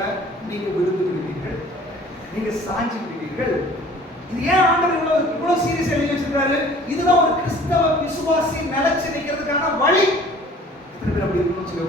நீங்க விழுந்து விடுவீர்கள், நீங்க சாஞ்சி விடுவீர்கள். இது ஏன் ஆண்டவர் இவ்வளவு சீரியஸ் எழுதி வச்சிருக்காரு? இதுதான் ஒரு கிறிஸ்தவ விசுவாசி நிலைச்சு நிக்கிறதுக்கான வழி. எத்தனை பேர் அப்படி இருக்கணும்னு சொல்லி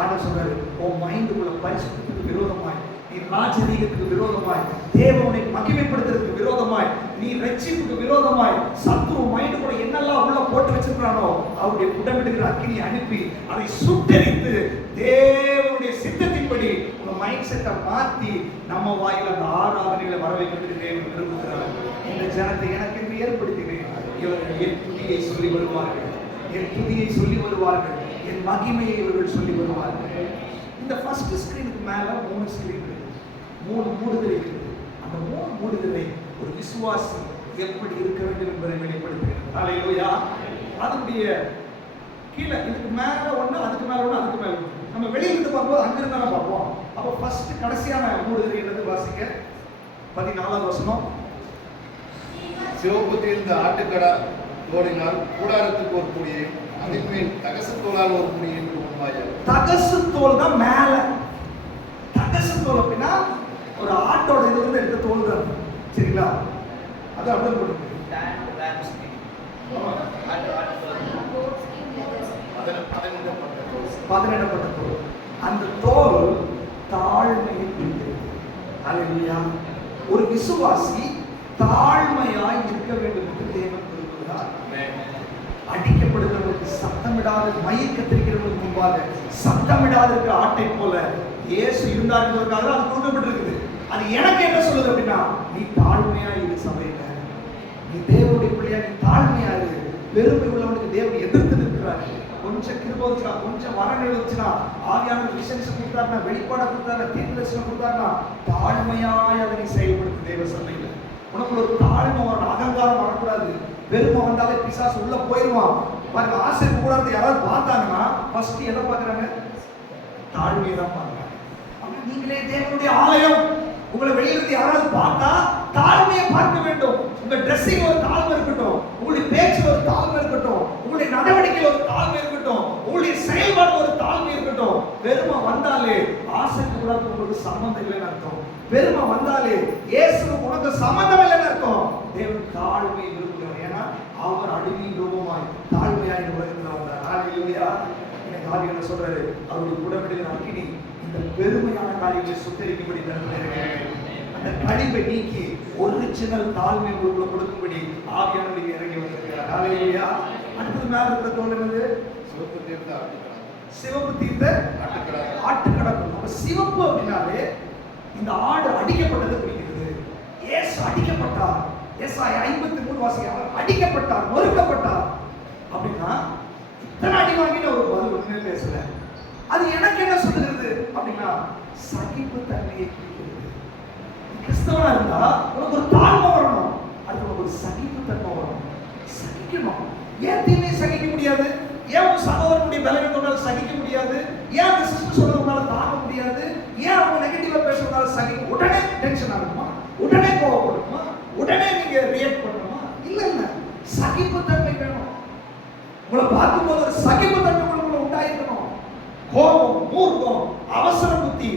ஆண்டவர் சொல்றாரு, உன் மைண்டுக்குள்ள பரிசுத்தத்துக்கு விரோதமாய், நீ ராஜரீகத்துக்கு விரோதமாய், தேவனை மகிமைப்படுத்துறதுக்கு விரோதமாய், நீ ரட்சிப்புக்கு விரோதமாய் சத்துரு மைண்டு கூட என்னெல்லாம் உள்ள போட்டு வச்சிருக்கானோ அவருடைய குடமிடுகிற அக்கினி அனுப்பி அதை சுட்டெரித்து தேவனுடைய சித்தத்தின்படி உங்க மைண்ட் செட்டை மாத்தி நம்ம வாயில அந்த ஆராதனைகளை வர வைக்கிறதுக்கு தேவன் விரும்புகிறார். இந்த ஜனத்தை எனக்கு என்று ஏற்படுத்தினேன், இவர்கள் என் துதியை சொல்லி வருவார்கள், என் துதியை சொல்லி வருவார்கள், என் மகிமையை இவர்கள் சொல்லி வருவார்கள். இந்த ஃபர்ஸ்ட் ஸ்கிரீனுக்கு மேல 3 ஸ்கிரீன் இருக்கு, 3 மூடுதல் இருக்குது. அந்த 3 மூடுதலை ஒரு விசுவாசி எப்படி இருக்க வேண்டும் என்பதை வெளிப்படுத்துகிறது. ஹalleluya. அதனுடைய கீழே இதுக்கு மேல ஒண்ணு, அதுக்கு மேல ஒண்ணு, அதுக்கு மேல ஒண்ணு. நம்ம வெளியில இருந்து பார்க்கும்போது அங்க இருந்தாலும் பார்ப்போம். அப்போ ஃபர்ஸ்ட் கடைசியான மூடுதல் என்னது வாசிக்க? 14வது வசனம். சிவப்பு தீர்ந்த ஆட்டுக்கடா தோலினால் கூடாரத்துக்கு ஒரு குடியை, அதன் மேல் தகசு தோலால் ஒரு குடியை உண்மையாக. தகசு தோல் தான் மேல. தகசு தோல் அப்படின்னா ஒரு ஆட்டோட இதுல இருந்து எடுத்த தோல் தான், சரிங்களா? அது அப்படியே போட்டு பதனிடப்பட்ட தோல். அந்த தோல் தாழ்மையை குறிக்கிறது. ஹalleluya. ஒரு விசுவாசி தாழ்மையாய் இருக்க வேண்டும் என்று தேவன் விரும்புகிறார். அடிக்கப்படுகிறவர்களுக்கு சத்தமிடாத, மயிர் கத்திரிக்கிறவர்களுக்கு முன்பாக சத்தமிடாத இருக்கிற ஆட்டை போல இயேசு இருந்தார் என்பதற்காக அது கொடுக்கப்பட்டிருக்குது. அது எனக்கு என்ன சொல்லுது அப்படின்னா, நீ தாழ்மையா இரு சபையில, நீ தேவனுடைய பிள்ளையா, நீ தாழ்மையா இரு. பெருமை உள்ளவனுக்கு தேவன் எதிர்த்து நிற்கிறாரு. கொஞ்சம் கிருபை வச்சுனா, கொஞ்சம் வரங்கள் வச்சுனா, ஆவியான விஷன்ஸ் கொடுத்தாருன்னா, வெளிப்பாட கொடுத்தாருன்னா, தீர்க்கதரிசனம் கொடுத்தாருன்னா, தாழ்மையாய் அதனை செயல்படுத்து தேவ சபையில. உனக்கு ஒரு தாழ்மை வரணும், அகங்காரம் வரக்கூடாது. பெருமை வந்தாலே பிசாசு உள்ள போயிடுவான். பாருங்க, ஆசை கூடாது யாராவது பார்த்தாங்கன்னா ஃபர்ஸ்ட் எதை பார்க்குறாங்க? தாழ்மையை தான் பார்க்குறாங்க. அப்படி நீங்களே தேவனுடைய ஆலயம், உங்களை வெளியிலிருந்து யாராவது பார்த்தா தாழ்மையை பார்க்க வேண்டும். உங்க ட்ரெஸ்ஸிங் ஒரு தாழ்மை இருக்கட்டும், உங்களுடைய பேச்சில் ஒரு தாழ்மை இருக்கட்டும், உங்களுடைய நடவடிக்கையில் ஒரு தாழ்மை இருக்கட்டும், உங்களுடைய செயல்பாடு ஒரு தாழ்மை இருக்கட்டும். பெருமை வந்தாலே ஆசைக்கு கூட உங்களுக்கு சம்பந்தம் இல்லைன்னு அர்த்தம். பெருமை வந்தாலே இயேசுவுக்கு உனக்கு சம்பந்தம் இல்லைன்னு அர்த்தம். தேவன் தாழ்மை விரும்புகிறார். ஏன்னா அவர் அடிமையின் ரூபமாய் தாழ்மையாய் இந்த உலகத்தில் வந்தார். ஹalleluya. எனக்கு ஆவியானவர் சொல்றாரு, அவருடைய உடம்படியில் அக்கினி இந்த பெருமையான காரியங்களை சுத்தரிக்கும்படி தருகிறார். அந்த கழிவை நீக்கி ஒரிஜினல் தாழ்மை உங்களுக்குள்ள கொடுக்கும்படி ஆவியானவர் இறங்கி வந்திருக்கிறார். ஹalleluya. அடுத்தது மேல இருக்கிற தோல் என்னது? சிவப்பு தீர்ந்த ஆட்டுக்கடா. சிவப்பு தீர்ந்த ஆட்டுக்கடா. ஆட்டுக்கடா. அப்ப சிவப்பு அப்படின்னாலே இந்த ஆடு அடிக்கப்பட்டது குறிக்கிறது. இயேசு அடிக்கப்பட்டார். ஏசாயா 53 வாசிங்க, அவர் அடிக்கப்பட்டார், நொறுக்கப்பட்டார் அப்படின்னா இத்தனை அடி வாங்கின ஒரு பதில் ஒண்ணுமே பேசல. அது எனக்கு என்ன சொல்லுகிறது அப்படின்னா, சகிப்பு தன்மையை குறிக்கிறது. கிறிஸ்தவனா இருந்தா உனக்கு ஒரு தாழ்மை வரணும், அது உனக்கு ஒரு சகிப்பு தன்மை வரணும். சகிக்கணும். ஏன் தீமையை சகிக்க முடியாது? ஏன் உன் சகோதரனுடைய பலவீனத்தோட சகிக்க முடியாது? ஏன் அந்த சிஸ்டர் சொல்றதுனால தாங்க முடியாது? ஏன் அவங்க நெகட்டிவா பேசுறதுனால சகிக்க? உடனே டென்ஷன் ஆகுமா? உடனே கோவப்படுமா? உடனே நீங்க ரியாக்ட் பண்ணணுமா? இல்ல இல்ல, சகிப்புத்தன்மை வேணும். உங்களை பார்க்கும்போது ஒரு சகிப்புத்தன்மை உங்களுக்குள்ள உண்டாயிருக்கணும். கோபம், மூர்க்கம், அவசர புத்தி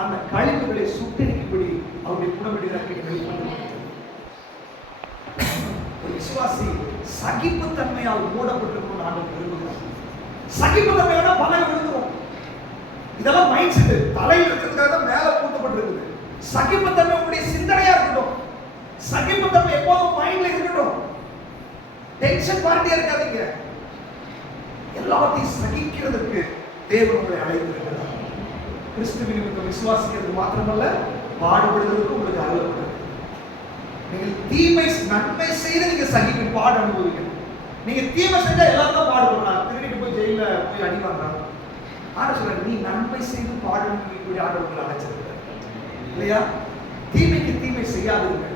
அந்த கழிவுகளை சுட்டெரிக்கும்படி அவருடைய குணமிடுகிறார்கள் வெளிப்பட்டு. ஒரு விசுவாசி சகிப்புத்தன்மையால் மூடப்பட்டிருக்கும் ஆண்டவர் விரும்புகிறார். சகிப்புத்தன்மை வேணா பலகை விழுந்துரும். இதெல்லாம் மைண்ட் செட் தலையில் இருக்கிறதுக்காக தான் மேல பூட்டப்பட்டிருக்குது. சகிப்புத்தன்மை உங்களுடைய சிந்தனையா இருக்கட்டும். சகிப்புத்தன்மை எப்போதும் மைண்ட்ல இருக்கட்டும். டென்ஷன் பார்ட்டியா இருக்காதீங்க. எல்லாத்தையும் சகிக்கிறதுக்கு தேவன் உங்களை அழைத்திருக்கிறார். கிறிஸ்துவின் நிமித்தம் விசுவாசிக்கிறது மாத்திரமல்ல, பாடுபடுவதற்கு உங்களுக்கு அருளப்படுகிறது. நீங்கள் நன்மை செய்து நீங்க சகிப்பு பாடு அனுபவிக்கணும். நீங்க தீமை செஞ்சா எல்லாரும் தான் பாடுபடுறாங்க. திருடிட்டு போய் ஜெயில போய் அடி வாங்குறாங்க. ஆனா சொல்ற நீ நன்மை செய்து பாடு அனுபவிக்கக்கூடிய ஆண்டவர்களை அழைச்சிருக்க இல்லையா? தீமைக்கு தீமை செய்யாதுங்க.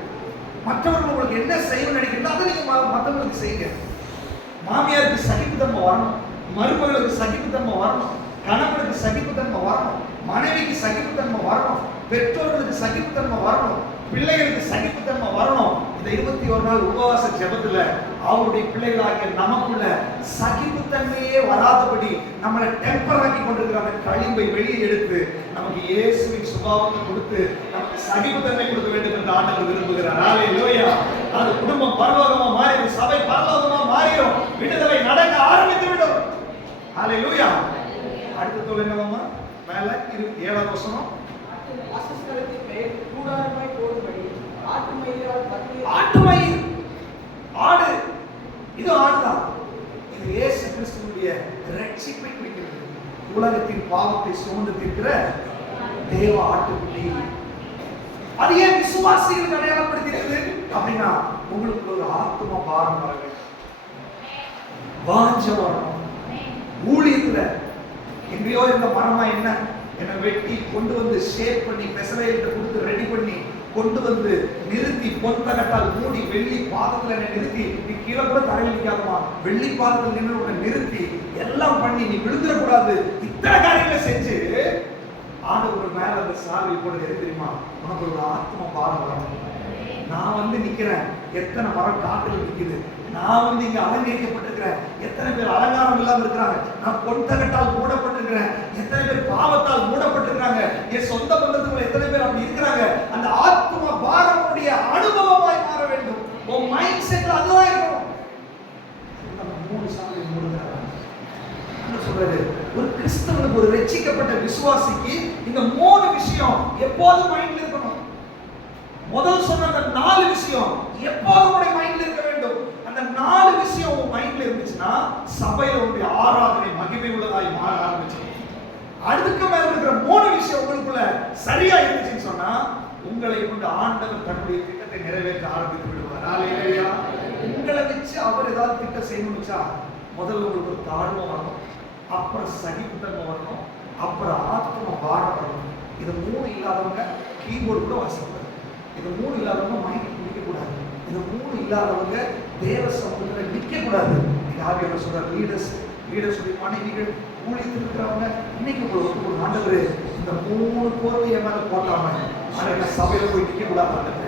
மற்றவர்கள் உங்களுக்கு என்ன செய்யணும்னு நினைக்கிறீங்களோ அதை நீங்க மற்றவங்களுக்கு செய்யுங்க. மாமியாருக்கு சகிப்புத்தன்மை வரணும், மருமகளுக்கு சகிப்புத்தன்மை வரணும், கணவனுக்கு சகிப்புத்தன்மை வரணும், மனைவிக்கு சகிப்புத்தன்மை வரணும், பெற்றோர்களுக்கு சகிப்புத்தன்மை வரணும், பிள்ளைகளுக்கு சகிப்புத்தன்மை வரணும். இந்த 21 நாள் உபவாச ஜெபத்துல அவருடைய பிள்ளைகளாகிய நமக்குள்ள சகிப்புத்தன்மையே வராதபடி நம்மளை டெம்பர் ஆக்கி கொண்டிருக்கிற அந்த களிம்பை வெளியே எடுத்து நமக்கு இயேசுவின் சுபாவத்தை கொடுத்து நமக்கு சகிப்புத்தன்மை கொடுக்க வேண்டும் என்று ஆண்டவர் விரும்புகிறார். ஹல்லேலூயா. அது குடும்பம் பரலோகமா மாறிடும், சபை பரலோகமா மாறிடும், விடுதலை நடக்க ஆரம்பித்து விடும். ஹல்லேலூயா. அடுத்த தோல் என்னவாமா? மேல 7வது வசனம். வாசஸ்தலத்தின் மேல் கூடாரமாய் போடும்படி ஆட்டு மயிரால் கட்டிய ஆட்டு மயிர், ஆடு, இது ஆடுதான். இது இயேசு கிறிஸ்துவுடைய ரட்சிப்பை குறிக்கிறது. உலகத்தின் பாவத்தை சுமந்து தீர்க்கிற தேவ ஆட்டுக்குட்டி. அது ஏன் விசுவாசிகளுக்கு அடையாளப்படுத்திருக்குது அப்படின்னா உங்களுக்கு ஒரு ஆத்ம பாரம் வர வேண்டும், வாஞ்ச வரணும். ஊழியத்துல எங்கேயோ இந்த மரமா என்ன வெட்டி கொண்டு வந்து ஷேப் பண்ணி பெசலையிட்ட கொடுத்து ரெடி பண்ணி கொண்டு வந்து நிறுத்தி பொன்தகட்டால் மூடி வெள்ளி பாதத்துல நிறுத்தி, நீ கீழே கூட தரையில் நிற்காதமா, வெள்ளி பாதத்தில் நின்று நிறுத்தி எல்லாம் பண்ணி நீ விழுந்துடக்கூடாது, இத்தனை காரியங்களை செஞ்சு ஆண்டவர் மேல அந்த சால்வை போடுறது எது தெரியுமா? உனக்கு ஒரு ஆத்ம பாரம் வரணும். நான் வந்து நிக்கிறேன், எத்தனை மரம் காட்டுல நிக்குது, நான் வந்து இங்க அலங்கரிக்கப்பட்டிருக்கிறேன், எத்தனை பேர் அலங்காரம் இல்லாம இருக்கிறாங்க, நான் பொன்தகட்டால் மூடப்பட்டிருக்கிறேன், எத்தனை பேர் பாவத்தால் மூடப்பட்டிருக்காங்க, என் சொந்த பந்தத்துக்குள்ள எத்தனை பேர் அப்படி இருக்கிறாங்க. அந்த ஆத்ம பாரமுடைய அனுபவமாய் மாற வேண்டும். உன் மைண்ட் செட்ல அதுதான் இருக்கணும். நம்ம 3 சாலை மூடுகிறாங்க. என்ன சொல்றது? ஒரு கிறிஸ்தவனுக்கு, ஒரு ரட்சிக்கப்பட்ட விசுவாசிக்கு இந்த 3 விஷயம் எப்போதும் மைண்ட்ல இருக்கணும். முதல் சொன்ன அந்த 4 விஷயம் எப்போதும் உடைய மைண்ட்ல இருக்க வேண்டும். அந்த 4 விஷயம் உங்க மைண்ட்ல இருந்துச்சுன்னா சபையில உங்களுடைய ஆராதனை மகிமை உள்ளதாய் மாற ஆரம்பிச்சு. அதுக்கு மேல இருக்கிற 3 விஷயம் உங்களுக்குள்ள சரியா இருந்துச்சுன்னு சொன்னா உங்களை கொண்டு ஆண்டவர் தன்னுடைய திட்டத்தை நிறைவேற்ற ஆரம்பித்து விடுவார். ஹல்லேலூயா. உங்களை வச்சு அவர் ஏதாவது திட்டம் செய்யணும்னு வச்சா முதல்ல உங்களுக்கு ஒரு தாழ்வு வரணும், அப்புறம் சகிப்புத்தன்மை வரணும், அப்புறம் ஆத்ம பாரம் வரணும். இது 3 இல்லாதவங்க கீபோர்டு கூட வாசிப்பாங்க. இது 3 இல்லாதவங்க மைண்ட் குடிக்க கூடாது. இது 3 இல்லாதவங்க தேவ சமூகத்தில் நிற்க கூடாது. நீங்க ஆவியான சொல்ற லீடர்ஸ் மனைவிகள் ஊழியத்தில் இருக்கிறவங்க இன்னைக்கு ஒரு ஆண்டவர் இந்த 3 கோர்வையை மேல போட்டாம ஆனா சபையில போய் நிற்க கூடாது.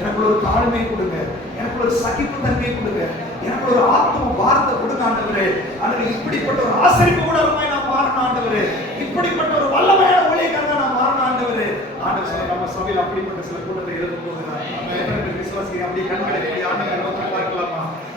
எனக்கு ஒரு தாழ்மை கொடுங்க, எனக்கு ஒரு சகிப்பு தன்மை கொடுங்க, எனக்கு ஒரு ஆத்ம பாரத்தை கொடுங்க ஆண்டவரே. அல்லது இப்படிப்பட்ட ஒரு ஆசரிப்பு கூடமாய் நான் மாறணும் ஆண்டவரே, இப்படிப்பட்ட ஒரு வல்லமையான ஊழியக்காரனா நான் மாறணும் ஆண்டவரே. ஆண்டவர் சொல்ல நம்ம சபையில் அப்படிப்பட்ட சில கூட்டத்தை எழுத போகிறார். விசுவாசி அப்படி கண்களை ஆண்டவரை நோக்கி பார்க்கலாமா?